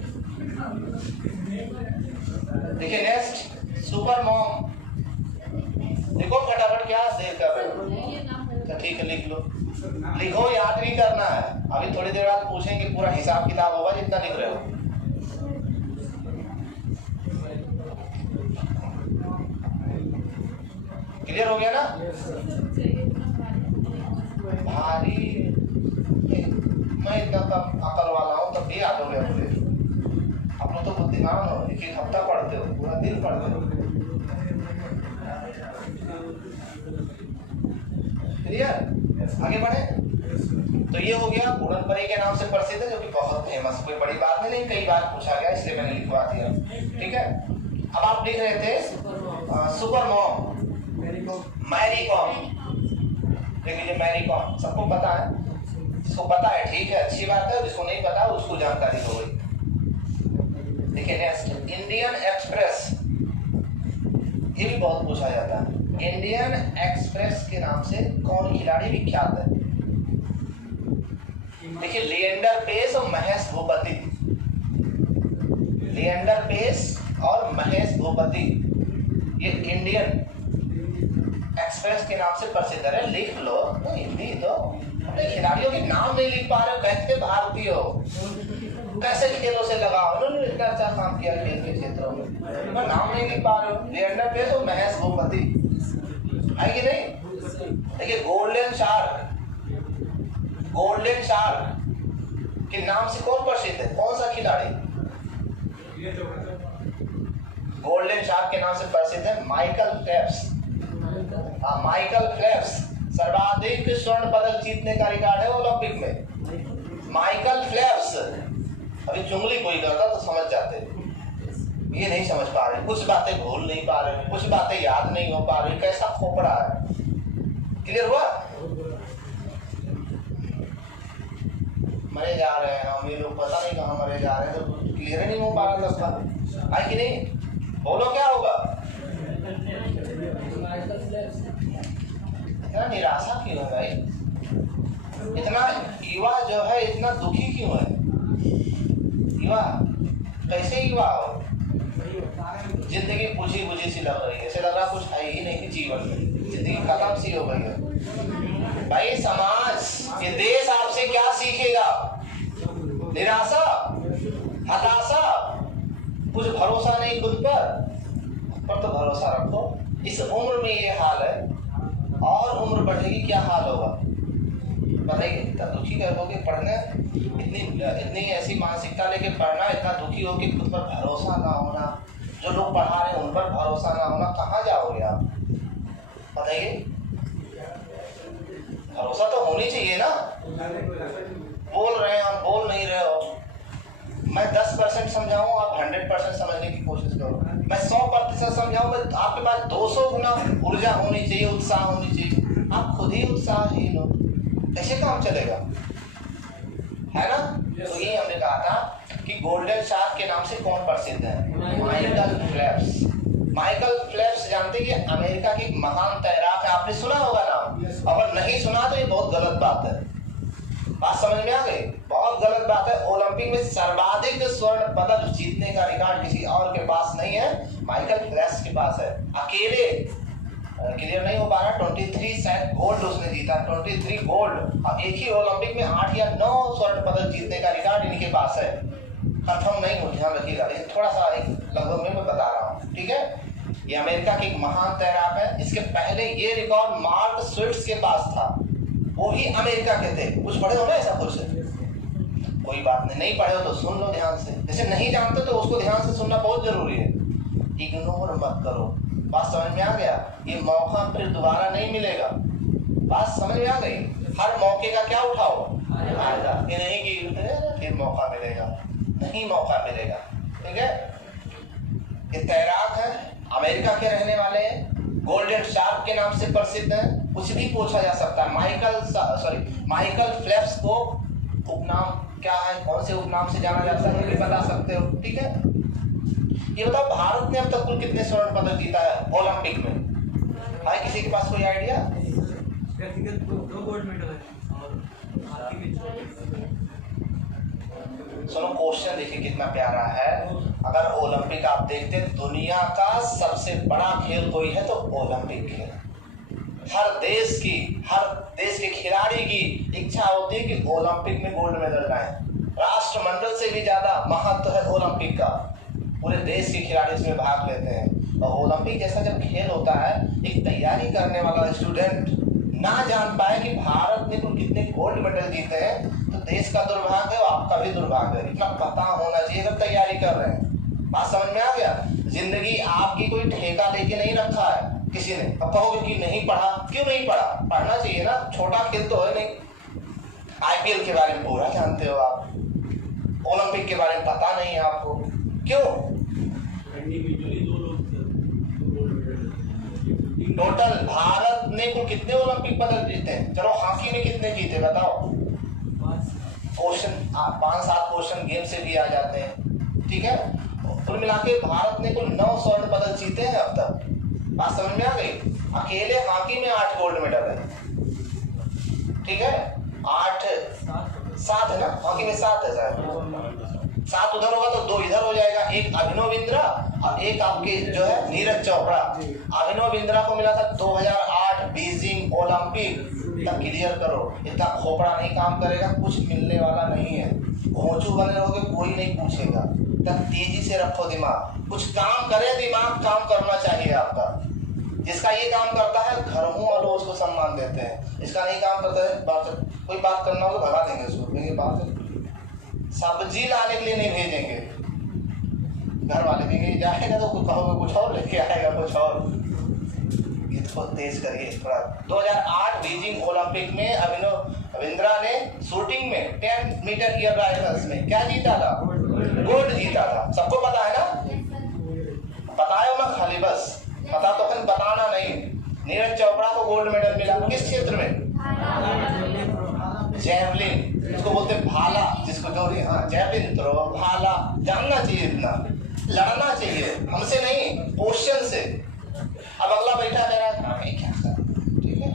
देखिए नेक्स्ट सुपर मॉम। देखो फटाफट क्या देर कर रहे हो, तो ठीक है लिख लो। लिखो, याद नहीं करना है। अभी थोड़ी देर बाद पूछेंगे, पूरा हिसाब किताब होगा जितना लिख रहे हो। क्लियर हो गया ना? भारी मैं इतना कम अकल वाला हूँ तब भी याद हो गया मुझे। आप लोग तो बुद्धिमान हो, एक एक हफ्ता पढ़ते हो, पूरा दिन पढ़ते हो। क्लियर? आगे बढ़े। तो ये हो गया गुणनफली के नाम से प्रसिद्ध है, जो कि बहुत फेमस, कोई बड़ी बात नहीं, लेकिन कई बार पूछा गया इसलिए मैंने लिखवा दिया। ठीक है, अब आप लिख रहे थे सुपर मॉम, मैरी कॉम। देख लीजिए मैरी कॉम, सबको पता है, जिसको पता है ठीक है, अच्छी बात है, जिसको नहीं पता उसको जानकारी हो गई। देखिए नेक्स्ट इंडियन एक्सप्रेस, ये भी बहुत पूछा जाता है। इंडियन एक्सप्रेस के नाम से कौन खिलाड़ी विख्यात है? देखिए लिएंडर पेस और महेश भूपति। लिएंडर पेस और महेश भूपति ये इंडियन एक्सप्रेस के नाम से प्रसिद्ध है। लिख लो हिंदी तो, अपने खिलाड़ियों के नाम नहीं लिख पा रहे हो, कैसे भारतीय हो, कैसे खेलों से लगाओ। उन्होंने इतना अच्छा काम किया खेल के क्षेत्रों में, तो नाम नहीं लिख पा रहे हो। लिएंडर पेस और महेश भूपति है कि नहीं? देखिए गोल्डन शार्क, गोल्डन शार्क के नाम से कौन प्रसिद्ध है? कौन सा खिलाड़ी गोल्डन शार्क के नाम से प्रसिद्ध है? Michael Phelps. माइकल फेल्प्स सर्वाधिक स्वर्ण पदक जीतने का रिकॉर्ड है ओलंपिक में। Michael Phelps. अभी चुंगली कोई करता तो समझ जाते, ये नहीं समझ पा रहे, कुछ बातें भूल नहीं पा रहे, कुछ बातें याद नहीं हो पा रही, कैसा खोपड़ा है। क्लियर हुआ? मरे जा रहे हैं हम, ये लोग पता नहीं कहाँ मरे जा रहे हैं, तो क्लियर ही नहीं हो पा रहा था। है कि नहीं? बोलो क्या होगा? इतना निराशा क्यों है भाई? इतना युवा जो है इतना दुखी क्यों है? युवा कैसे युवा हो? जिंदगी बुझी बुझी सी लग रही है, ऐसे लग रहा कुछ है ही नहीं जीवन में, जिंदगी खत्म सी हो गई है। भाई समाज, ये देश आपसे क्या सीखेगा? निराशा, हताशा, कुछ भरोसा नहीं खुद पर तो भरोसा रखो। इस उम्र में ये हाल है, और उम्र बढ़ेगी क्या हाल होगा बताइए? इतना दुखी करोगे पढ़ने, इतनी ऐसी मानसिकता लेके पढ़ना, इतना दुखी हो कि खुद पर भरोसा ना होना, जो लोग पढ़ा रहे हैं उन पर भरोसा ना होना, कहाँ जाओगे आप बताइए? भरोसा तो होनी चाहिए ना। बोल रहे हैं आप, बोल नहीं रहे हो। मैं 10% समझाऊं, आप 100% समझने की कोशिश करो। मैं 100% समझाऊं, मैं आपके पास 200 गुना ऊर्जा होनी चाहिए, उत्साह होनी चाहिए। आप खुद ही उत्साहहीन हो, कैसे काम चलेगा? है ना? तो ये हमने कहा था कि गोल्डन शार्क के नाम से कौन प्रसिद्ध है? Michael Phelps. माइकल फेल्प्स जानते हैं कि अमेरिका की एक महान तैराक है, आपने सुना होगा नाम। अगर नहीं सुना तो ये बहुत गलत बात है। बात समझ में आ गई? बहुत गलत बात है। ओलंपिक में सर्वाधिक स्वर्ण पदक जीतने का रिकॉर्ड किसी और के पास नहीं है, माइकल फेल्प्स के पास है। अकेले क्लियर नहीं हो पा रहा, 23 शायद गोल्ड उसने जीता, 23 गोल्ड। अब एक ही ओलंपिक में 8 या 9 स्वर्ण पदक जीतने का रिकॉर्ड इनके पास है। कंफर्म नहीं हो, ध्यान रखिएगा, लेकिन थोड़ा सा एक लगभग में मैं बता रहा हूँ। ठीक है, ये अमेरिका के एक महान तैराक है। इसके पहले ये रिकॉर्ड मार्क स्विट्स के पास था, वो ही अमेरिका के थे। कुछ पढ़े हो ना ऐसा कुछ? कोई बात नहीं पढ़े हो तो सुन लो ध्यान से, जैसे नहीं जानते तो उसको ध्यान से सुनना बहुत जरूरी है, इग्नोर मत करो। बात समझ में आ गया? ये मौका फिर दोबारा नहीं मिलेगा। बात समझ में आ गई? हर मौके का क्या उठाओ फायदा, ये नहीं कि फिर मौका मिलेगा, नहीं मौका मिलेगा। ठीक है, ये तैराक है, अमेरिका के रहने वाले हैं, गोल्डन शार्क के नाम से प्रसिद्ध है। कुछ भी पूछा जा सकता है। माइकल फेल्प्स को उपनाम क्या है, कौन से उपनाम से जाना जाता है, ये भी बता सकते हो। ठीक है, ये बताओ भारत ने अब तक कुल कितने स्वर्ण पदक जीता है ओलंपिक में? है किसी के पास कोई आइडिया? 2 गोल्ड मेडल है और सुनो क्वेश्चन देखिए कितना प्यारा है। अगर ओलंपिक आप देखते हैं, दुनिया का सबसे बड़ा खेल कोई है तो ओलंपिक खेल। हर देश के खिलाड़ी की इच्छा होती है कि ओलंपिक में गोल्ड मेडल लाएं। राष्ट्रमंडल से भी ज्यादा महत्व है ओलंपिक का। पूरे देश के खिलाड़ी इसमें भाग लेते हैं। और ओलंपिक जैसा जब खेल होता है, एक तैयारी करने वाला स्टूडेंट ना जान पाए कि भारत ने कुल कितने गोल्ड मेडल जीते हैं, तो देश का दुर्भाग्य है और आपका भी दुर्भाग्य है। इतना पता होना चाहिए जब तैयारी कर रहे हैं। बात समझ में आ गया? जिंदगी आपकी कोई ठेका लेके नहीं रखा है किसी ने। अब कहोगे कि नहीं पढ़ा, क्यों नहीं पढ़ा? पढ़ना चाहिए ना, छोटा खेल तो है नहीं। आईपीएल के बारे में पूरा जानते हो आप, ओलंपिक के बारे में पता नहीं है आपको, क्यों? टोटल भारत ने कुल कितने ओलंपिक पदक जीते हैं? चलो हॉकी में कितने जीते बताओ? क्वेश्चन 5-7 क्वेश्चन गेम से भी आ जाते हैं, ठीक है। कुल मिला के भारत ने कुल 9 स्वर्ण पदक जीते हैं अब तक। बात समझ में आ गई? अकेले हॉकी में 8 गोल्ड मेडल है, ठीक है। 7 है ना, हॉकी में 7 है शायद। 7 उधर होगा तो 2 इधर हो जाएगा। एक अभिनव बिंद्रा और एक आपके जो है नीरज चोपड़ा। अभिनव बिंद्रा को मिला था 2008 बीजिंग ओलंपिक तक। क्लियर करो, इतना खोपड़ा नहीं काम करेगा, कुछ मिलने वाला नहीं है। घोंचू बने रहोगे, कोई नहीं पूछेगा। तब तेजी से रखो दिमाग, कुछ काम करे, दिमाग काम करना चाहिए आपका। जिसका ये काम करता है, घर मुंह वालों उसको सम्मान देते हैं। इसका नहीं काम करता है, कोई बात करना हो तो भगा देंगे उसको। बात सब्जी लाने के लिए नहीं भेजेंगे, घर वाले देंगे, जाएगा तो कुछ कहोगे कुछ और लेके आएगा कुछ और। इसको तेज करिए थोड़ा। 2008 बीजिंग ओलंपिक में अभिनव बिंद्रा ने शूटिंग में 10 मीटर एयर राइफल्स में क्या जीता था? गोल्ड जीता था। सबको पता है ना? बताओ ना खाली, बस पता तो फिर बताना नहीं। नीरज चोपड़ा को गोल्ड मेडल मिला किस क्षेत्र में? जैवलिन, इसको बोलते भाला, जिसको जो जैवलिन थ्रो, भाला। जानना चाहिए, इतना लड़ना चाहिए, हमसे नहीं क्वेश्चन से। अब अगला बैठा कह रहा है हमें क्या करना, ठीक है,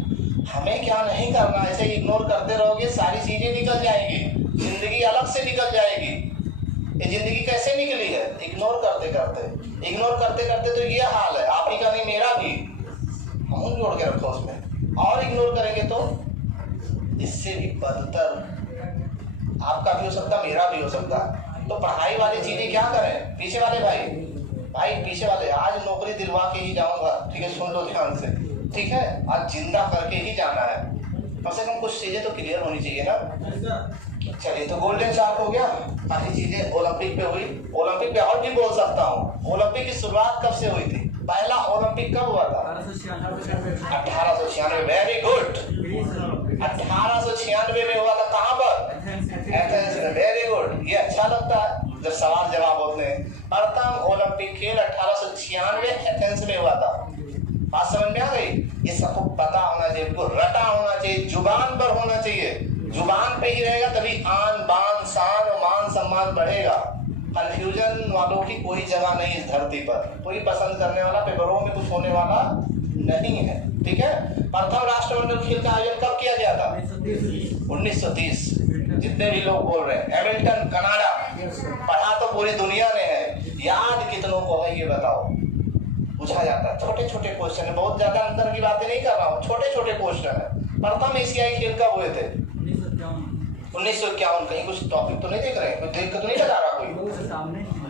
हमें क्या नहीं करना। ऐसे इग्नोर करते रहोगे, सारी चीजें निकल जाएंगी, जिंदगी अलग से निकल जाएगी। ये जिंदगी कैसे निकली है? इग्नोर करते करते तो ये हाल है। आप ही का नहीं, मेरा भी। हम जोड़ के रखो उसमें, और इग्नोर करेंगे तो इससे भी बदतर आपका भी हो सकता, मेरा भी हो सकता। तो पढ़ाई वाली चीजें क्या करें? पीछे वाले भाई पीछे वाले, आज नौकरी दिलवा के ही जाऊंगा, ठीक है, सुन लो ध्यान से, ठीक है। आज जिंदा करके ही जाना है। कम से कम कुछ चीजें तो क्लियर होनी चाहिए ना। चलिए, तो गोल्डन शार्क हो गया, सारी चीजें ओलंपिक पे हुई। ओलंपिक पे और भी बोल सकता हूँ। ओलंपिक की शुरुआत कब से हुई थी? पहला ओलंपिक कब हुआ था? 1896। वेरी गुड, 1896 में हुआ था। कहाँ पर? एथेंस में। वेरी गुड, ये अच्छा लगता है जब सवाल जवाब होते हैं। प्रथम ओलंपिक खेल 1896 एथेंस में हुआ था। बात समझ में आ गई? ये सबको पता होना चाहिए, रटा होना चाहिए, जुबान पर होना चाहिए। जुबान पे ही रहेगा तभी आन बान शान और मान सम्मान बढ़ेगा। कंफ्यूजन वालों की कोई जगह नहीं इस धरती पर। कोई पसंद करने वाला, पेपरों में कुछ होने वाला नहीं है, ठीक है। प्रथम राष्ट्रमंडल खेल का आयोजन कब किया गया था? 1930। जितने भी लोग बोल रहे हैं, हैमिल्टन कनाडा। पढ़ा तो पूरी दुनिया ने है, याद कितनों को है ये बताओ? पूछा जाता है। छोटे छोटे क्वेश्चन है, बहुत ज्यादा अंतर की बातें नहीं कर रहा हूँ, छोटे छोटे क्वेश्चन है। प्रथम एशियाई खेल कब हुए थे? 1951। कहीं कुछ टॉपिक तो नहीं देख रहे हैं? कोई देख कर तो नहीं बता रहा कोई?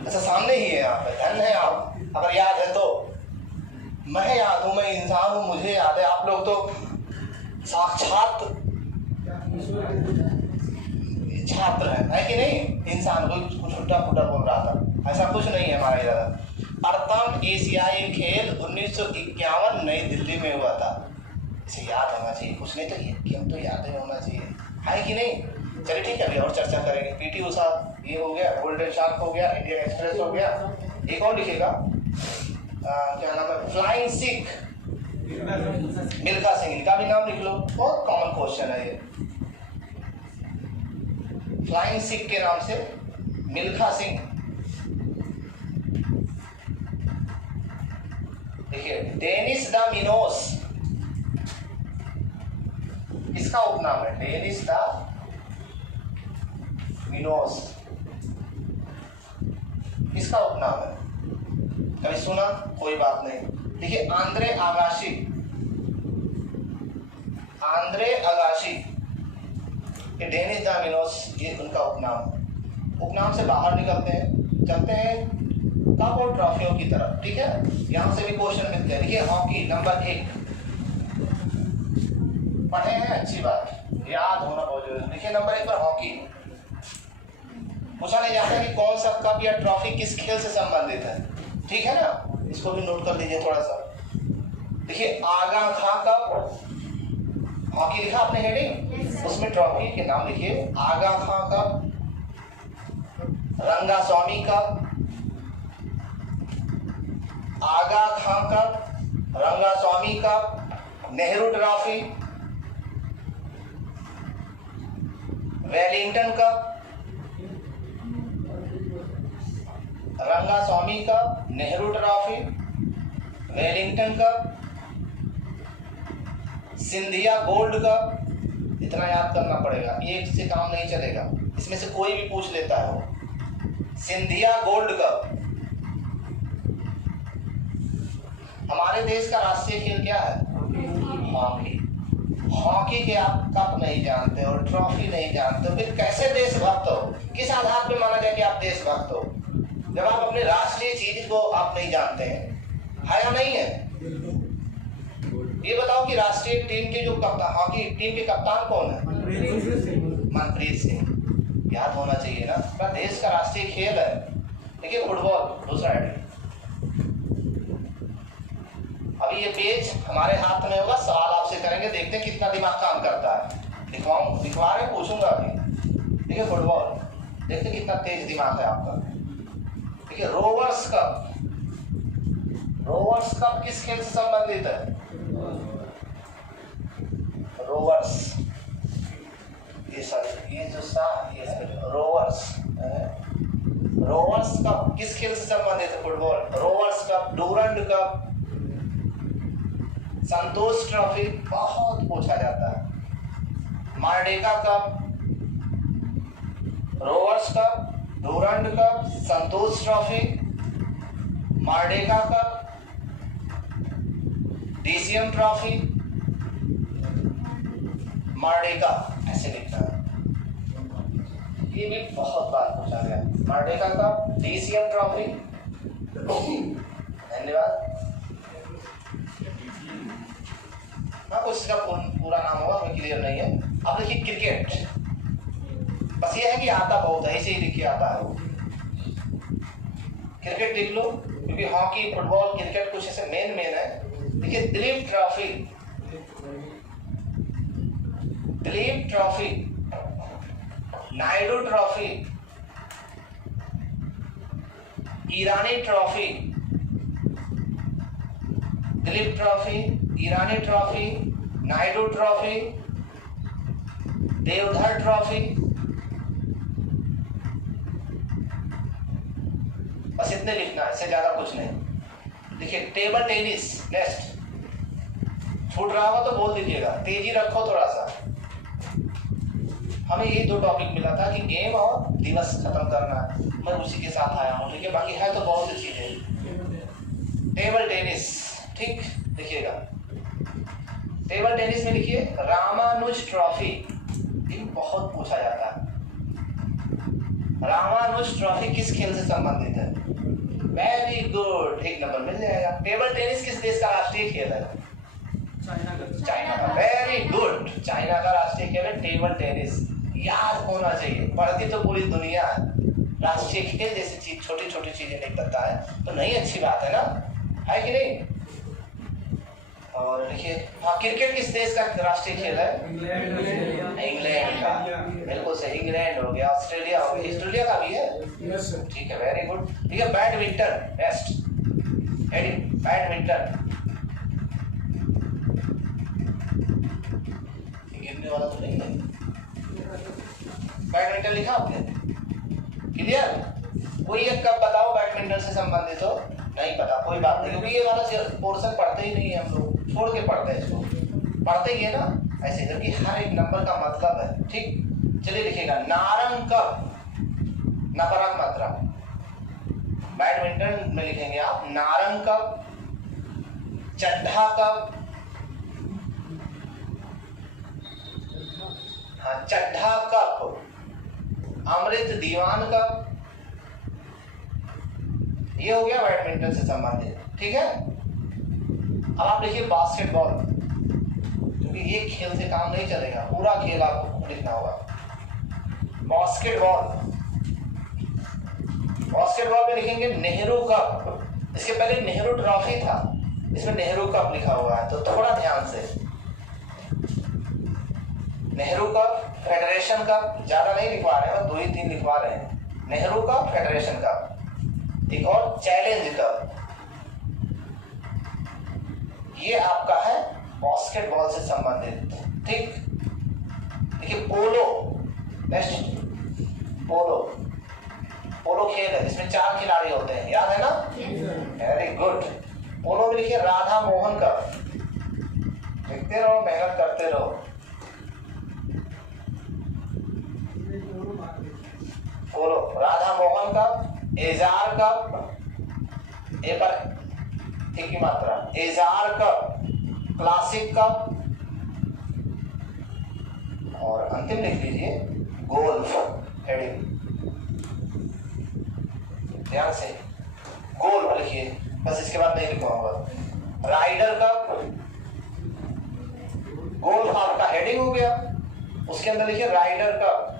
अच्छा, सामने ही है यहाँ पे। धन है आप, अगर याद है तो। मैं याद हूँ, मैं इंसान हूँ, मुझे याद है। आप लोग तो साक्षात छात्र है कि नहीं? इंसान कोई कुछ उल्टा पुल्टा बोल रहा था, ऐसा कुछ नहीं है हमारा इधर। प्रथम एशियाई खेल 1951 नई दिल्ली में हुआ था। इसे याद होना चाहिए, कुछ नहीं तो ये क्यों तो याद होना चाहिए, है कि नहीं? चलिए ठीक है, अभी और चर्चा करेंगे। पीटी उषा ये हो गया, गोल्डन शार्क हो गया, इंडियन एक्सप्रेस हो गया। एक और लिखेगा, क्या नाम है? फ्लाइंग सिख, मिल्खा सिंह। इनका भी नाम लिख लो, बहुत कॉमन क्वेश्चन है ये। फ्लाइंग सिख के नाम से मिल्खा सिंह। देखिए, डेनिस द मिनोस इसका उपनाम है। डेनिस द मिनोस किसका उपनाम है? कभी सुना? कोई बात नहीं। देखिए आंद्रे अगाशी, आंद्रे अगाशी, ये डेनिस डामिनोस, ये उनका उपनाम है। उपनाम से बाहर निकलते हैं, चलते हैं कप और ट्रॉफियों की तरफ। ठीक है, यहां से भी क्वेश्चन मिलते हैं। देखिए हॉकी नंबर 1 पढ़े हैं, अच्छी बात, याद होना बहुत जरूरी। देखिए नंबर 1 पर हॉकी पूछा नहीं जाता है कि कौन सा कप या ट्रॉफी किस खेल से संबंधित है। ठीक है ना, इसको भी नोट कर लीजिए थोड़ा सा। देखिए आगा खा कप, हॉकी लिखा आपने हेडिंग, उसमें ट्रॉफी के नाम लिखिए। आगा खा कप, रंगा स्वामी कप, आगा Khan cup, Ranga Swami cup, Nehru trophy, Wellington cup, Ranga Swami cup, Nehru trophy, Wellington cup, Scindia gold cup. इतना याद करना पड़ेगा, एक से काम नहीं चलेगा, इसमें से कोई भी पूछ लेता है वो। Scindia gold cup. हमारे देश का राष्ट्रीय खेल क्या है? हॉकी। हॉकी के आप कप नहीं जानते और ट्रॉफी नहीं जानते हो, फिर कैसे देशभक्त हो? किस आधार पे माना जाए कि आप देशभक्त हो जब आप अपने राष्ट्रीय चीज को आप नहीं जानते हैं? है या नहीं है? ये बताओ कि राष्ट्रीय टीम के जो कप्तान, हॉकी टीम के कप्तान कौन है? मनप्रीत सिंह। याद होना चाहिए ना, अपना देश का राष्ट्रीय खेल है। देखिए फुटबॉल दूसरा हेडिंग। अभी ये पेज हमारे हाथ में होगा, सवाल आपसे करेंगे, देखते हैं कितना दिमाग काम करता है। दिखवा रहे, पूछूंगा अभी। देखिए फुटबॉल, देखते हैं कितना तेज दिमाग है आपका। देखिए रोवर्स कप, रोवर्स कप किस खेल से संबंधित है? रोवर्स, ये सॉरी, ये जो सा ये है रोवर्स, रोवर्स कप किस खेल से संबंधित है? Football. Rovers cup, Durand cup, Santosh trophy बहुत पूछा जाता है। Merdeka cup, Rovers cup, Durand cup, Santosh trophy, Merdeka cup, DCM trophy, Merdeka ऐसे लिखना है। ये भी बहुत बार पूछा गया। Merdeka cup, DCM trophy. धन्यवाद। हाँ, कुछ इसका पूरा नाम होगा, हमें क्लियर नहीं है। अब देखिए क्रिकेट, बस ये है कि आता बहुत है, ऐसे ही लिख के आता है वो। क्रिकेट लिख लो, क्योंकि हॉकी, फुटबॉल, क्रिकेट कुछ ऐसे मेन है। देखिए Dilip trophy, Dilip trophy, Naidu trophy, Irani trophy, Dilip trophy, Irani trophy, Naidu trophy, Deodhar trophy. बस इतने लिखना है, इससे ज्यादा कुछ नहीं। देखिए टेबल टेनिस, नेक्स्ट। छूट रहा होगा तो बोल दीजिएगा, तेजी रखो थोड़ा सा। हमें ये 2 टॉपिक मिला था कि गेम और दिवस खत्म करना है, मैं उसी के साथ आया हूँ। ठीक है, बाकी है तो बहुत सी चीजें। टेबल टेनिस, ठीक, देखिएगा टेबल टेनिस में लिखिए रामानुज ट्रॉफी। ये बहुत पूछा जाता है। रामानुज ट्रॉफी किस खेल से संबंधित है? वेरी गुड, 1 नंबर मिल जाएगा। टेबल टेनिस किस देश का राष्ट्रीय खेल है? चाइना का। वेरी गुड, चाइना का राष्ट्रीय खेल है टेबल टेनिस। याद होना चाहिए, पढ़ती तो पूरी दुनिया है। राष्ट्रीय खेल जैसी चीज, छोटी छोटी चीजें नहीं पता है तो नहीं अच्छी बात है ना, है कि नहीं? और देखिए हाँ, क्रिकेट किस देश का राष्ट्रीय खेल है? इंग्लैंड का। बिल्कुल सही, इंग्लैंड हो गया, ऑस्ट्रेलिया हो गया, ऑस्ट्रेलिया का भी है। ठीक है, वेरी गुड। ठीक है, बैडमिंटन, बेस्ट हेडिंग, बैडमिंटन। गिरने वाला तो नहीं है। बैडमिंटन लिखा आपने? क्लियर? कोई एक कब बताओ बैडमिंटन से संबंधित हो? नहीं पता, कोई बात नहीं, क्योंकि ये वाला पोर्शन पढ़ते ही नहीं है हम लोग, छोड़ के पढ़ते हैं इसको। पढ़ते ही है ना ऐसे, जबकि हर एक नंबर का मतलब है। ठीक, चलिए लिखिएगा नारंग कप, नकारात्मक मात्रा, बैडमिंटन में लिखेंगे आप नारंग कप, चड्ढा कप, हाँ चड्ढा कप, अमृत दीवान कप, ये हो गया बैडमिंटन से संबंधित। ठीक है, अब आप लिखिए बास्केटबॉल, क्योंकि ये खेल से काम नहीं चलेगा, पूरा खेल आपको लिखना होगा। बास्केटबॉल, बास्केटबॉल में लिखेंगे नेहरू कप। इसके पहले नेहरू ट्रॉफी था, इसमें नेहरू कप लिखा हुआ है, तो थोड़ा ध्यान से। नेहरू कप, फेडरेशन कप, ज्यादा नहीं लिखवा रहे हैं, 2 ही 3 लिखवा रहे हैं। नेहरू कप, फेडरेशन कप, एक और चैलेंज कप। ये आपका है बास्केटबॉल से संबंधित। ठीक, देखिए पोलो, नेक्स्ट पोलो, पोलो खेल है जिसमें 4 खिलाड़ी होते हैं, याद है ना? Very good. पोलो में लिखिए राधा मोहन कप, लिखते रहो, मेहनत करते रहो। पोलो, राधा मोहन कप, एजार कप, ए पर एक ही मात्रा, एजार कप, क्लासिक कप, और अंतिम लिख लीजिए गोल्फ हेडिंग। ध्यान से गोल्फ लिखिए, बस इसके बाद नहीं लिखवाऊंगा। राइडर कप, गोल्फ आपका हेडिंग हो गया, उसके अंदर लिखिए rider cup.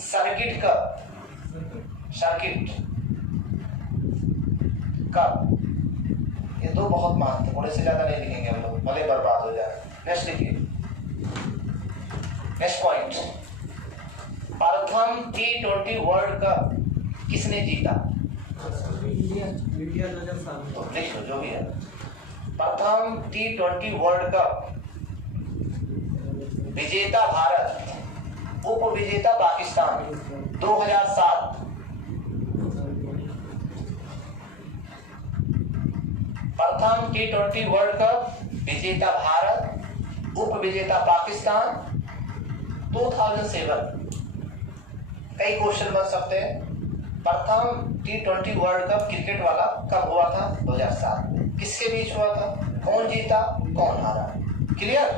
Circuit cup, circuit cup, ये 2 बहुत महत्वपूर्ण, इससे ज्यादा नहीं लिखेंगे हम लोग, भले बर्बाद हो जाए। नेक्स्ट लिखिए, नेक्स्ट पॉइंट, प्रथम T20 वर्ल्ड कप किसने जीता? इंडिया 2007 तो लिख लो जो भी है। प्रथम T20 वर्ल्ड कप विजेता भारत, उप विजेता पाकिस्तान, 2007। प्रथम T20 वर्ल्ड कप विजेता भारत, उप विजेता पाकिस्तान, 2007। कई क्वेश्चन बन सकते हैं। प्रथम T20 वर्ल्ड कप क्रिकेट वाला कब हुआ था? 2007 में। किसके बीच हुआ था? कौन जीता, कौन हारा? क्लियर?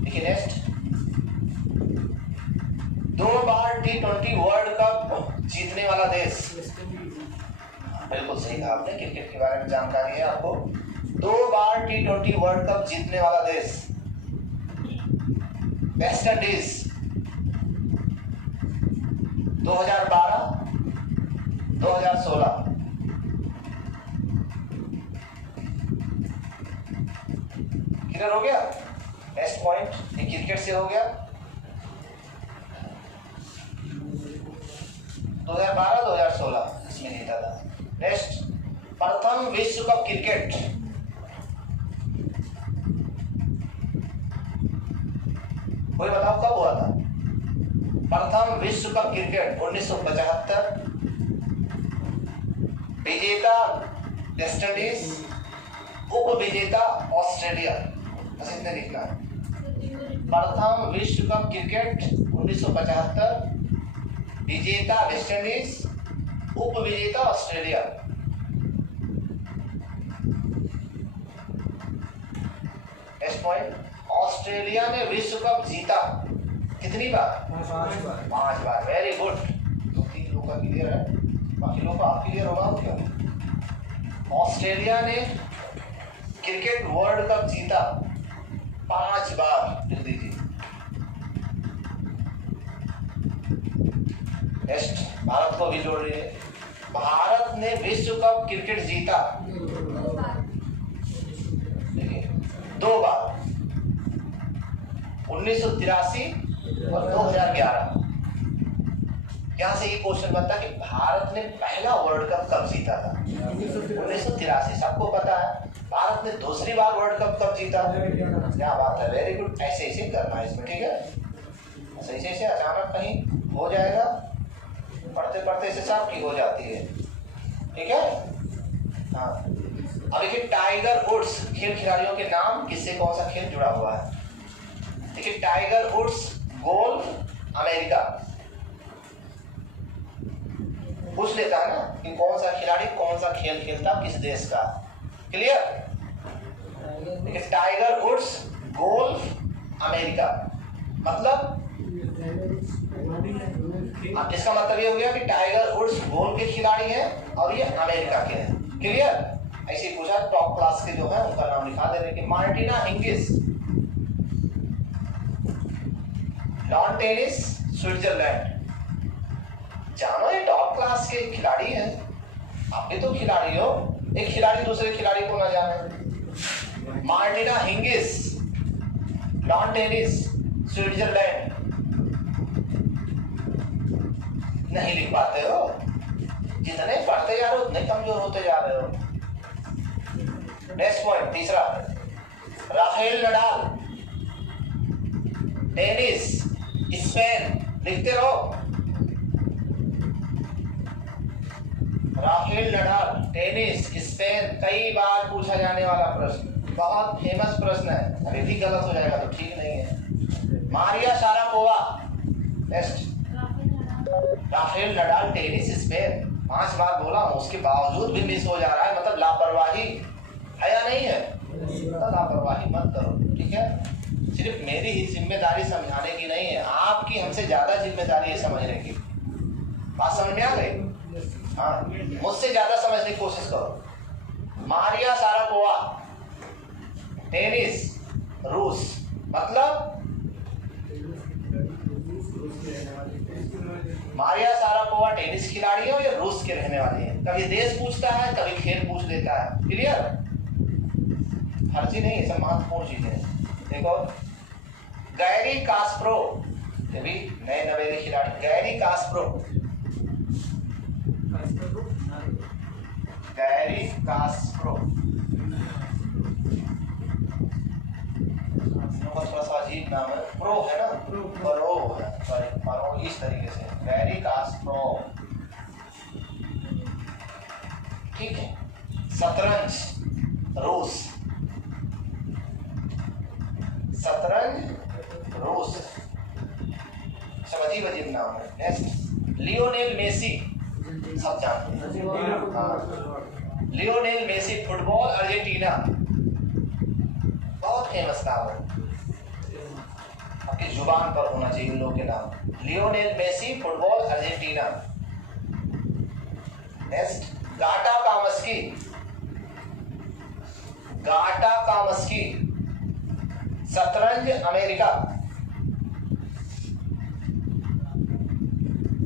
देखिए नेक्स्ट, 2 बार T20 वर्ल्ड कप जीतने वाला देश। बिल्कुल सही कहा आपने, क्रिकेट के बारे में जानकारी है आपको। 2 बार T20 वर्ल्ड कप जीतने वाला देश, वेस्ट इंडीज, 2012, 2016। क्लियर हो गया? नेक्स्ट पॉइंट, ये क्रिकेट से हो गया। 2012, 2016 इसमें जीता था। नेक्स्ट, प्रथम विश्व कप क्रिकेट, कोई बताओ कब हुआ था? प्रथम विश्व कप क्रिकेट 1975। विजेता वेस्ट इंडीज, उप विजेता ऑस्ट्रेलिया, बस इतने लिखना है। प्रथम विश्व कप क्रिकेट 1975, विजेता वेस्ट इंडीज, उप विजेता ऑस्ट्रेलिया। नेक्स्ट पॉइंट, ऑस्ट्रेलिया ने विश्व कप जीता कितनी बार? 5 बार। Very good. 2-3 लोग का क्लियर है, बाकी लोग का आप क्लियर होगा क्या? ऑस्ट्रेलिया ने क्रिकेट वर्ल्ड कप जीता 5 बार, लिख दीजिए। नेक्स्ट, भारत को भी जोड़ लीजिए। भारत ने विश्व कप क्रिकेट जीता 2 बार, 1983 और 2011। यहां से ये क्वेश्चन बनता है कि भारत ने पहला वर्ल्ड कप कब जीता था? 1983। सबको पता है। भारत ने दूसरी बार वर्ल्ड कप कब जीता? क्या बात है, वेरी गुड। ऐसे ऐसे करना है इसमें, ठीक है? ऐसे ऐसे अचानक कहीं हो जाएगा, पढ़ते पढ़ते से सब ठीक हो जाती है, ठीक है? हाँ, अब देखिए टाइगर वुड्स, खेल खिलाड़ियों के नाम, किससे कौन सा खेल जुड़ा हुआ है? देखिए टाइगर वुड्स गोल्फ, अमेरिका। पूछ लेता है ना कि कौन सा खिलाड़ी कौन सा खेल खेलता किस देश का। क्लियर? देखिए टाइगर वुड्स गोल्फ अमेरिका, मतलब अब इसका मतलब ये हो गया कि टाइगर वुड्स गोल्फ के खिलाड़ी हैं और ये अमेरिका के हैं। क्लियर? ऐसे ही पूछा टॉप क्लास के जो है उनका नाम लिखा दे रहे कि Martina Hingis, lawn tennis Switzerland. जानो ये टॉप क्लास के खिलाड़ी हैं, आप भी तो खिलाड़ी हो, एक खिलाड़ी दूसरे खिलाड़ी को ना जाने। Martina Hingis, lawn tennis Switzerland, नहीं लिख पाते हो, जितने पढ़ते जा रहे हो उतने कमजोर होते जा रहे हो। नेक्स्ट पॉइंट तीसरा, राफेल नडाल टेनिस स्पेन, लिखते रहो राफेल नडाल टेनिस स्पेन, कई बार पूछा जाने वाला प्रश्न, बहुत फेमस प्रश्न है। अभी भी गलत हो जाएगा तो ठीक नहीं है। Maria Sharapova, next Rafael Nadal tennis Spain, 5 बार बोला हूं उसके बावजूद भी मिस हो जा रहा है, मतलब लापरवाही है या नहीं है? तो लापरवाही मत करो, ठीक है? सिर्फ मेरी ही जिम्मेदारी समझाने की नहीं है, आपकी हमसे ज्यादा जिम्मेदारी है समझने की। बात समझ में आ गई? हाँ, मुझसे ज्यादा समझने की कोशिश करो। मारिया शारापोवा टेनिस रूस, मतलब मारिया शारापोवा टेनिस खिलाड़ी है और ये रूस के रहने वाली है। कभी देश पूछता है कभी खेल पूछ लेता है। क्लियर? फर्जी नहीं, सब महत्वपूर्ण चीजें। देखो गैरी कास्प्रो, ये भी नए नवेले खिलाड़ी, गैरी कास्प्रो, गैरी कास्प्रो, थोड़ा सा अजीब नाम है, प्रो है ना, प्रो है, सॉरी प्रो, इस तरीके से गैरी कास्प्रो, ठीक है। शतरंज रूस, शतरंज रूस, सब अजीब अजीब नाम है। नेक्स्ट लियोनेल मेसी, सब जानते हैं, हाँ लियोनेल मेसी फुटबॉल अर्जेंटीना, बहुत फेमस नाम है, आपकी जुबान पर होना चाहिए इन लोगों के नाम। Lionel Messi football Argentina. Next Gata Kamsky, Gata Kamsky शतरंज अमेरिका,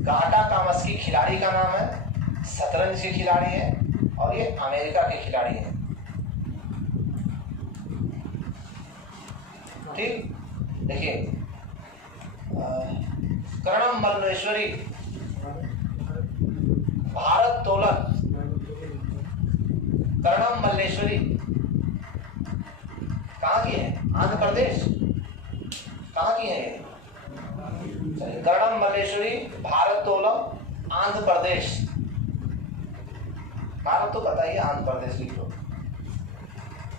गाटा कामस्की खिलाड़ी का नाम है, शतरंज के खिलाड़ी है और ये अमेरिका के खिलाड़ी है। ठीक, देखिए कर्णम मल्लेश्वरी भारत तोलन, कर्णम मल्लेश्वरी कहाँ की है? आंध्र प्रदेश। कहाँ की है ये? कर्णम मल्लेश्वरी भारत तोलन आंध्र प्रदेश, भारत तो पता ही है, आंध्र प्रदेश लिख लो।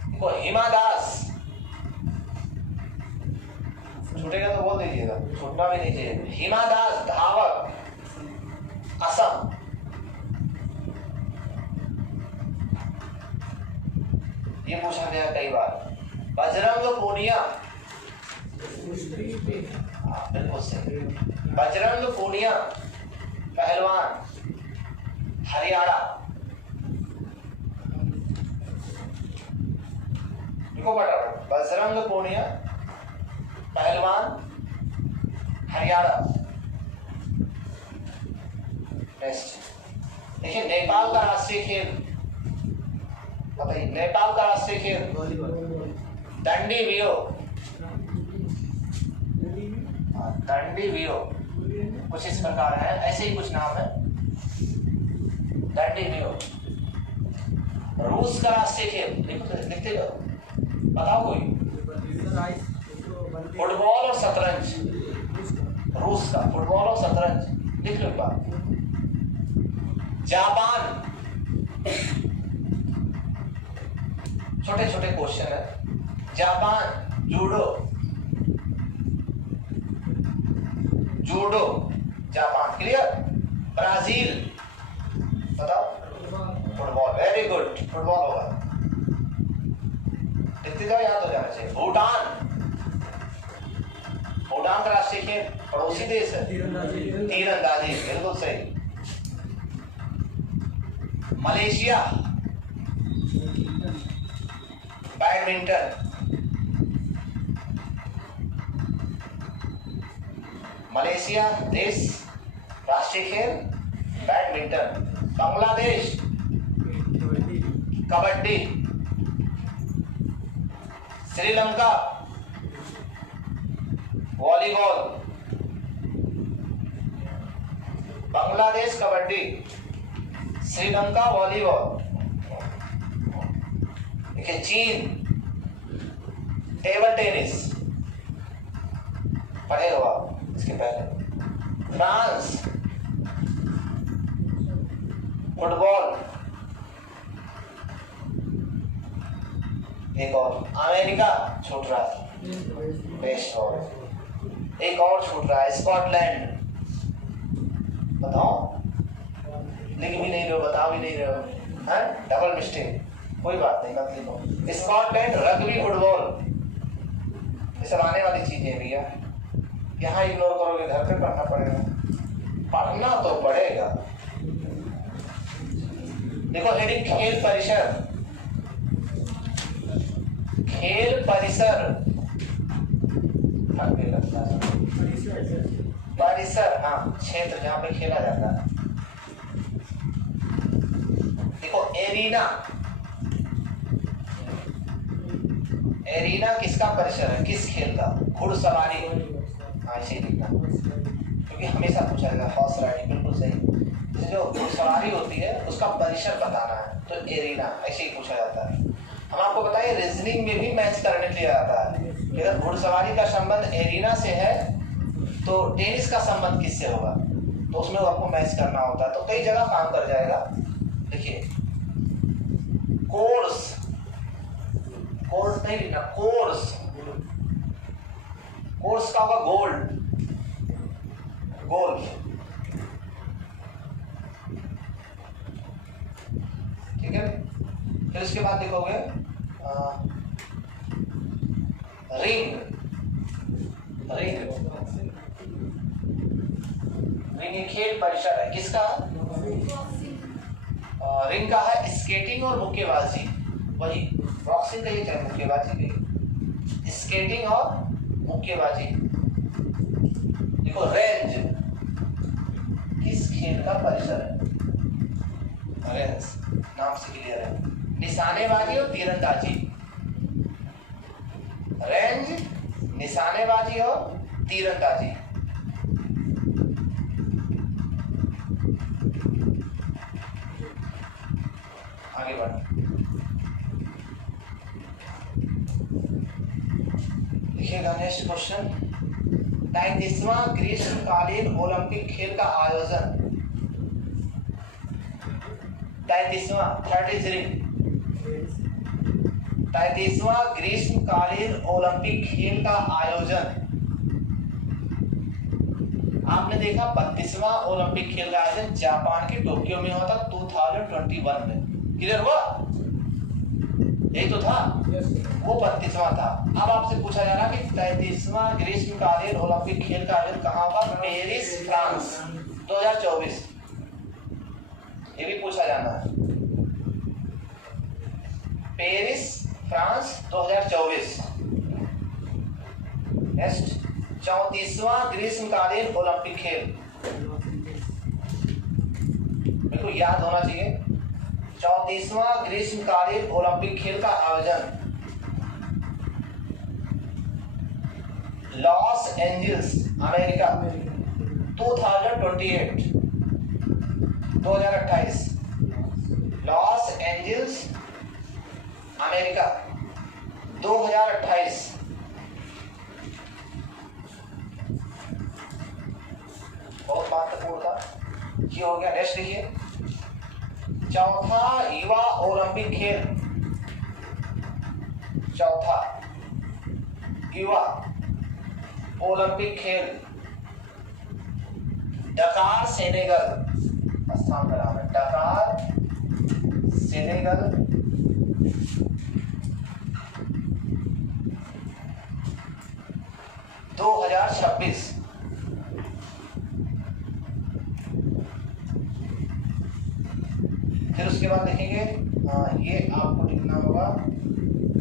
देखो हिमा दास, छूटेगा तो बोल दीजिएगा, छूटना भी नहीं चाहिए। हिमा दास धावक असम, ये पूछा गया कई बार। बजरंग पूनिया, बिल्कुल सही, बजरंग पूनिया पहलवान हरियाणा। देखो बेटा, बजरंग पूनिया पहलवान हरियाणा। नेक्स्ट देखिए नेपाल का राष्ट्रीय खेल बताइए, नेपाल का राष्ट्रीय खेल दंडी वियो, दंडी वियो कुछ इस प्रकार है, ऐसे ही कुछ नाम है, दंडी वियो। रूस का राष्ट्रीय खेल लिखते जाओ, बताओ कोई। फुटबॉल और शतरंज, रूस का फुटबॉल और शतरंज लिख लो एक बार। जापान, छोटे छोटे क्वेश्चन है। Japan judo, judo Japan. Clear? Brazil बताओ। फुटबॉल, वेरी गुड, फुटबॉल होगा। देखते जाओ, याद हो जाना चाहिए। भूटान, भूटान का राष्ट्रीय खेल पड़ोसी देश है, तीरंदाजी, बिल्कुल सही। Malaysia, badminton. मलेशिया देश, राष्ट्रीय खेल badminton. Bangladesh, kabaddi. Sri Lanka, volleyball. Bangladesh kabaddi, Sri Lanka volleyball. देखिए, चीन टेबल टेनिस, पढ़े हो आप इसके पहले। France football. एक और, अमेरिका छूट रहा है, बेसबॉल। एक और छूट रहा है, स्कॉटलैंड। बताओ, लिख भी नहीं रहे हो, बता भी नहीं रहे हो, हैं? डबल मिस्टेक, कोई बात नहीं, मत लिखो। Scotland rugby football. ये सब आने वाली चीजें भैया, यहाँ इग्नोर करोगे, घर पे पढ़ना पड़ेगा। पढ़ना तो पड़ेगा। देखो हेडिंग, खेल परिसर। खेल परिसर, परिसर, हाँ, क्षेत्र जहाँ पे खेला जाता है। देखो एरीना, एरीना किसका परिसर है, किस खेल का? घुड़सवारी। हाँ, इसे लिखना, क्योंकि हमेशा पूछा जाएगा। हॉर्स राइडिंग, बिल्कुल सही। जो घुड़सवारी होती है उसका परिसर बताना है, तो एरीना, ऐसे ही पूछा जाता है। हम आपको बताइए, रीजनिंग में भी मैच करने के लिए आता है कि अगर घुड़सवारी का संबंध एरीना से है तो टेनिस का संबंध किससे होगा, तो उसमें आपको मैच करना होता है। तो कई जगह काम कर जाएगा। देखिए, कोर्स, कोर्स नहीं लिखना, कोर्स। कोर्स का होगा गोल्ड, गोल्फ। ठीक है, फिर उसके बाद देखोगे रिंग, रिंग, रिंग खेल परिसर है, किसका? रिंग का है स्केटिंग और मुक्केबाजी। वही बॉक्सिंग कहिए चाहे मुक्केबाजी कहिए, स्केटिंग और मुक्केबाजी। देखो, रेंज किस खेल का परिसर है? रेंज नाम से क्लियर है। निशानेबाजी और तीरंदाजी। रेंज, निशानेबाजी और तीरंदाजी। आगे बढ़, लिखिएगा नेक्स्ट क्वेश्चन। 33वां ग्रीष्मकालीन ओलंपिक खेल का आयोजन। 33वां 33वां ग्रीष्मकालीन ओलंपिक खेल का आयोजन। आपने देखा 32वां ओलंपिक खेल का आयोजन जापान के टोक्यो में हुआ था 2021 में। क्लियर हुआ? यही तो था, वो 32वां था। अब आपसे पूछा जा रहा है कि 33वां ग्रीष्मकालीन ओलंपिक खेल का आयोजन कहाँ होगा? Paris, France, 2024। ये भी पूछा जाना है। Paris, France, 2024। नेक्स्ट, 34वां ग्रीष्मकालीन ओलंपिक खेल, बिल्कुल याद होना चाहिए। 34वां ग्रीष्मकालीन ओलंपिक खेल का आयोजन Los Angeles, America, 2028, 2028। Los Angeles, America, 2028। बहुत महत्वपूर्ण था, ये हो गया। नेक्स्ट देखिए, चौथा युवा ओलंपिक खेल। चौथा युवा ओलंपिक खेल, डकार, सेनेगल स्थान का नाम है। डकार, सेनेगल, दो 2026। फिर उसके बाद देखेंगे ये आपको लिखना होगा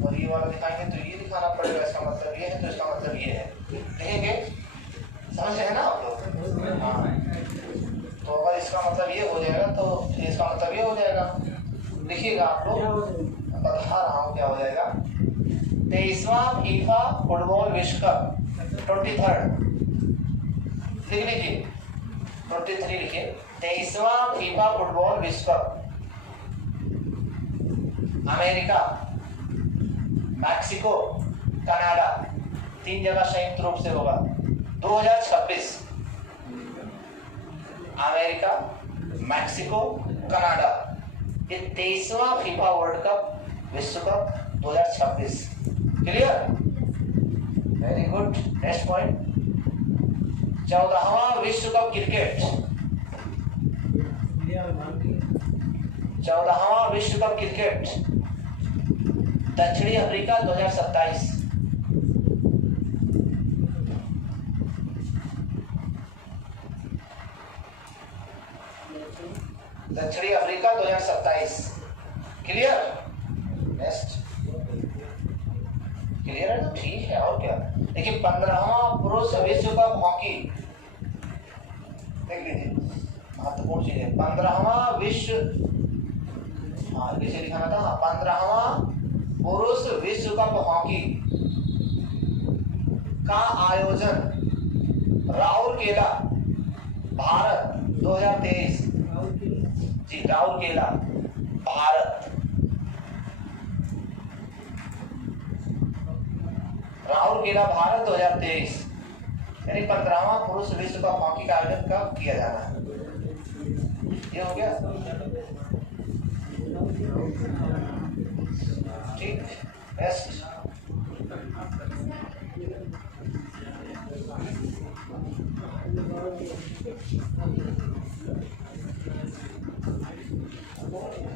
और ये वाला दिखाएंगे तो ये दिखाना पड़ेगा, इसका मतलब ये है तो इसका मतलब ये है। देखेंगे, समझ रहे हैं ना आप लोग? हाँ, तो अगर इसका मतलब ये हो जाएगा तो इसका मतलब ये हो जाएगा। लिखिएगा आप लोग, बता रहा हूँ क्या हो जाएगा। 23वां फीफा फुटबॉल विश्व कप 23rd लिख लीजिए, 23 लिखिए। 23वां फीफा फुटबॉल विश्व कप अमेरिका, मैक्सिको, कनाडा, 3 जगह संयुक्त रूप से होगा 2026। अमेरिका, मैक्सिको, कनाडा, ये 23वां फीफा वर्ल्ड कप विश्व cup 2026। Clear? Very good. Next point, 14वां विश्व कप क्रिकेट, 14वां विश्व कप क्रिकेट दक्षिणी अफ्रीका 2027। दक्षिणी अफ्रीका 2027। क्लियर? नेक्स्ट, क्लियर है तो ठीक है, और क्या। देखिए 15वां पुरुष विश्व कप हॉकी, देख लीजिए, महत्वपूर्ण चीज है। 15वां विश्व, हाँ किसे लिखाना था, 15वां पुरुष विश्व कप हॉकी का आयोजन राउरकेला, भारत 2023। जी, राउरकेला, भारत। राउरकेला, भारत 2023। यानी 15वां पुरुष विश्व कप हॉकी का आयोजन कब किया जाना है? ये हो गया, ठीक। नेक्स्ट,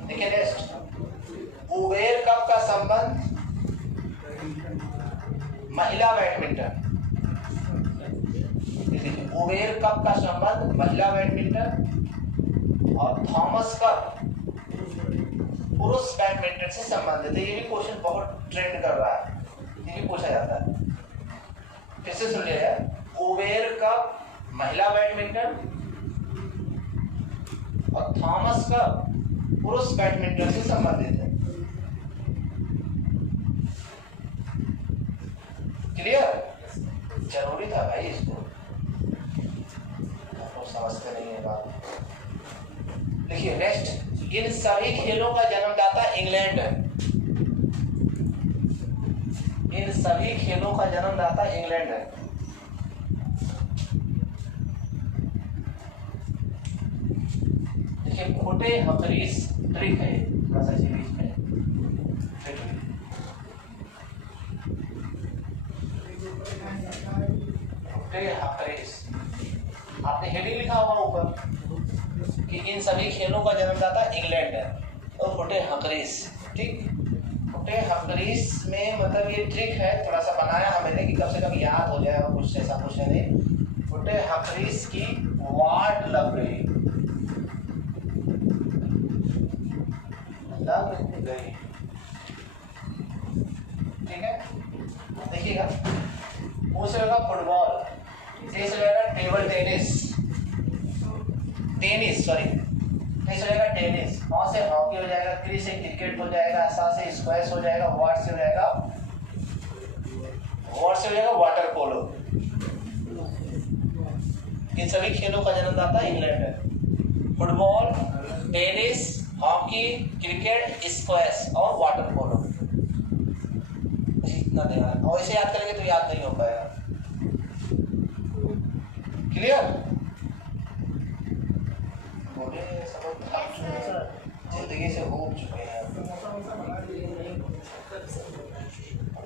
देखिए नेक्स्ट, उबेर कप का संबंध महिला बैडमिंटन। उबेर कप का संबंध महिला बैडमिंटन और थॉमस कप पुरुष बैडमिंटन से संबंधित है। ये भी क्वेश्चन बहुत ट्रेंड कर रहा है, ये भी पूछा जाता है। फिर से सुन लिया जाए, उबेर कप महिला बैडमिंटन और थॉमस कप पुरुष बैडमिंटन से संबंधित है। क्लियर? जरूरी था भाई इसको, आप लोग समझते नहीं है बात। देखिए नेक्स्ट, इन सभी खेलों का जन्मदाता इंग्लैंड है। इन सभी खेलों का जन्मदाता इंग्लैंड है। देखिए खोटे हकरीस ट्रिक है, थोड़ा सा बीच में खोटे हकरीस, आपने हेडिंग लिखा होगा ऊपर कि इन सभी खेलों का जन्मदाता इंग्लैंड है और खोटे हकरीस। ठीक, खोटे हकरीस में मतलब ये ट्रिक है, थोड़ा सा बनाया है मैंने कि कम से कम याद हो जाए, कुछ ऐसा कुछ है नहीं। खोटे हकरीस की वाट लग गई, लग गई। ठीक है, देखिएगा, वो से होगा फुटबॉल, से होगा टेबल टेनिस, सॉरी नहीं हो जाएगा टेनिस, वहां से हॉकी हो जाएगा, क्री से क्रिकेट हो जाएगा, सा से स्क्वैश हो जाएगा, वाट से हो जाएगा वाटर पोलो। इन सभी खेलों का जन्मदाता इंग्लैंड है। Football, tennis, hockey, cricket, squash और वाटर पोलो। इतना देना है, और इसे याद करेंगे तो याद नहीं हो पाएगा। क्लियर? जिंदगी से ऊब चुके हैं।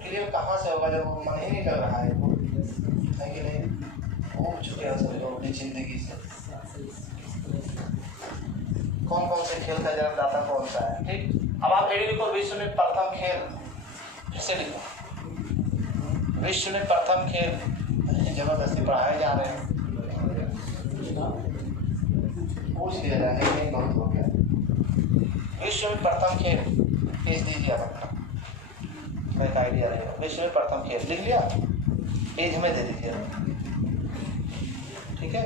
क्लियर कहाँ से होगा जब वो मन ही नहीं कर रहा है कि नहीं, ऊब चुके हैं सब लोग अपनी जिंदगी से। कौन कौन से खेल का जन्मदाता कौन सा है। ठीक, अब आप एडी लिखो, विश्व में प्रथम खेल, फिर से लिखो, विश्व में प्रथम खेल। जबरदस्ती पढ़ाए जा रहे हैं, पूछ लिया जाए, एक बहुत हो गया। विश्व में प्रथम खेल भेज दीजिए आप अपना, एक आइडिया रहेगा। विश्व में प्रथम खेल लिख लिया, पेज हमें दे दीजिए, ठीक है।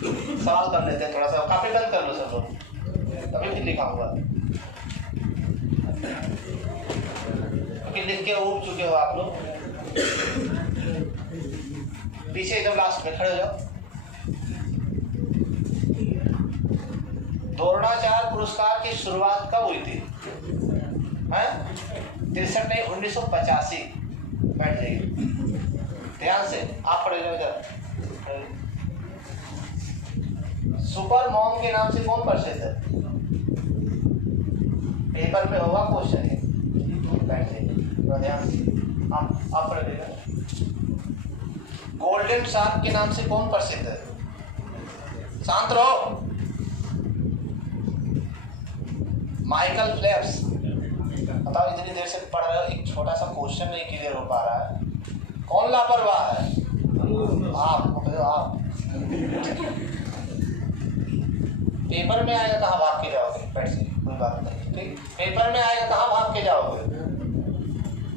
सवाल कर लेते हैं थोड़ा सा, काफी बंद कर लो सब लोग, तभी फिर लिखा हुआ, क्योंकि लिख के उब चुके हो आप लोग। पीछे एकदम लास्ट में खड़े हो जाओ। द्रोणाचार्य पुरस्कार की शुरुआत कब हुई थी? 63 नहीं, 1985। बैठ जाइए ध्यान से, आप खड़े जाओ इधर। सुपर मॉम के नाम से कौन प्रसिद्ध है? पेपर में होगा क्वेश्चन है, बैठ जाइए ध्यान से, आप खड़े जाइए। गोल्डन शार्क के नाम से कौन प्रसिद्ध है? शांत रहो। Michael Phelps. बताओ, इतनी देर से पढ़ रहे हो, एक छोटा सा क्वेश्चन नहीं क्लियर हो पा रहा है, कौन लापरवाह है? आप पेपर में आएगा कहाँ भाग के जाओगे? बैठ से, कोई बात नहीं, ठीक। पेपर में आएगा कहाँ भाग के जाओगे?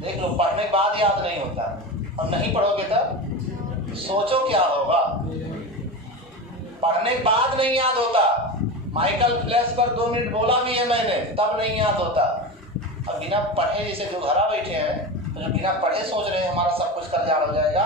देख लो, पढ़ने के बाद याद नहीं होता, और नहीं पढ़ोगे तब सोचो क्या होगा। पढ़ने के बाद नहीं याद होता। माइकल फेल्प्स पर 2 मिनट बोला भी है मैंने, तब नहीं याद होता। अब बिना पढ़े, जैसे जो घरा बैठे हैं, तो जो बिना पढ़े सोच रहे हैं हमारा सब कुछ कल याद हो जाएगा,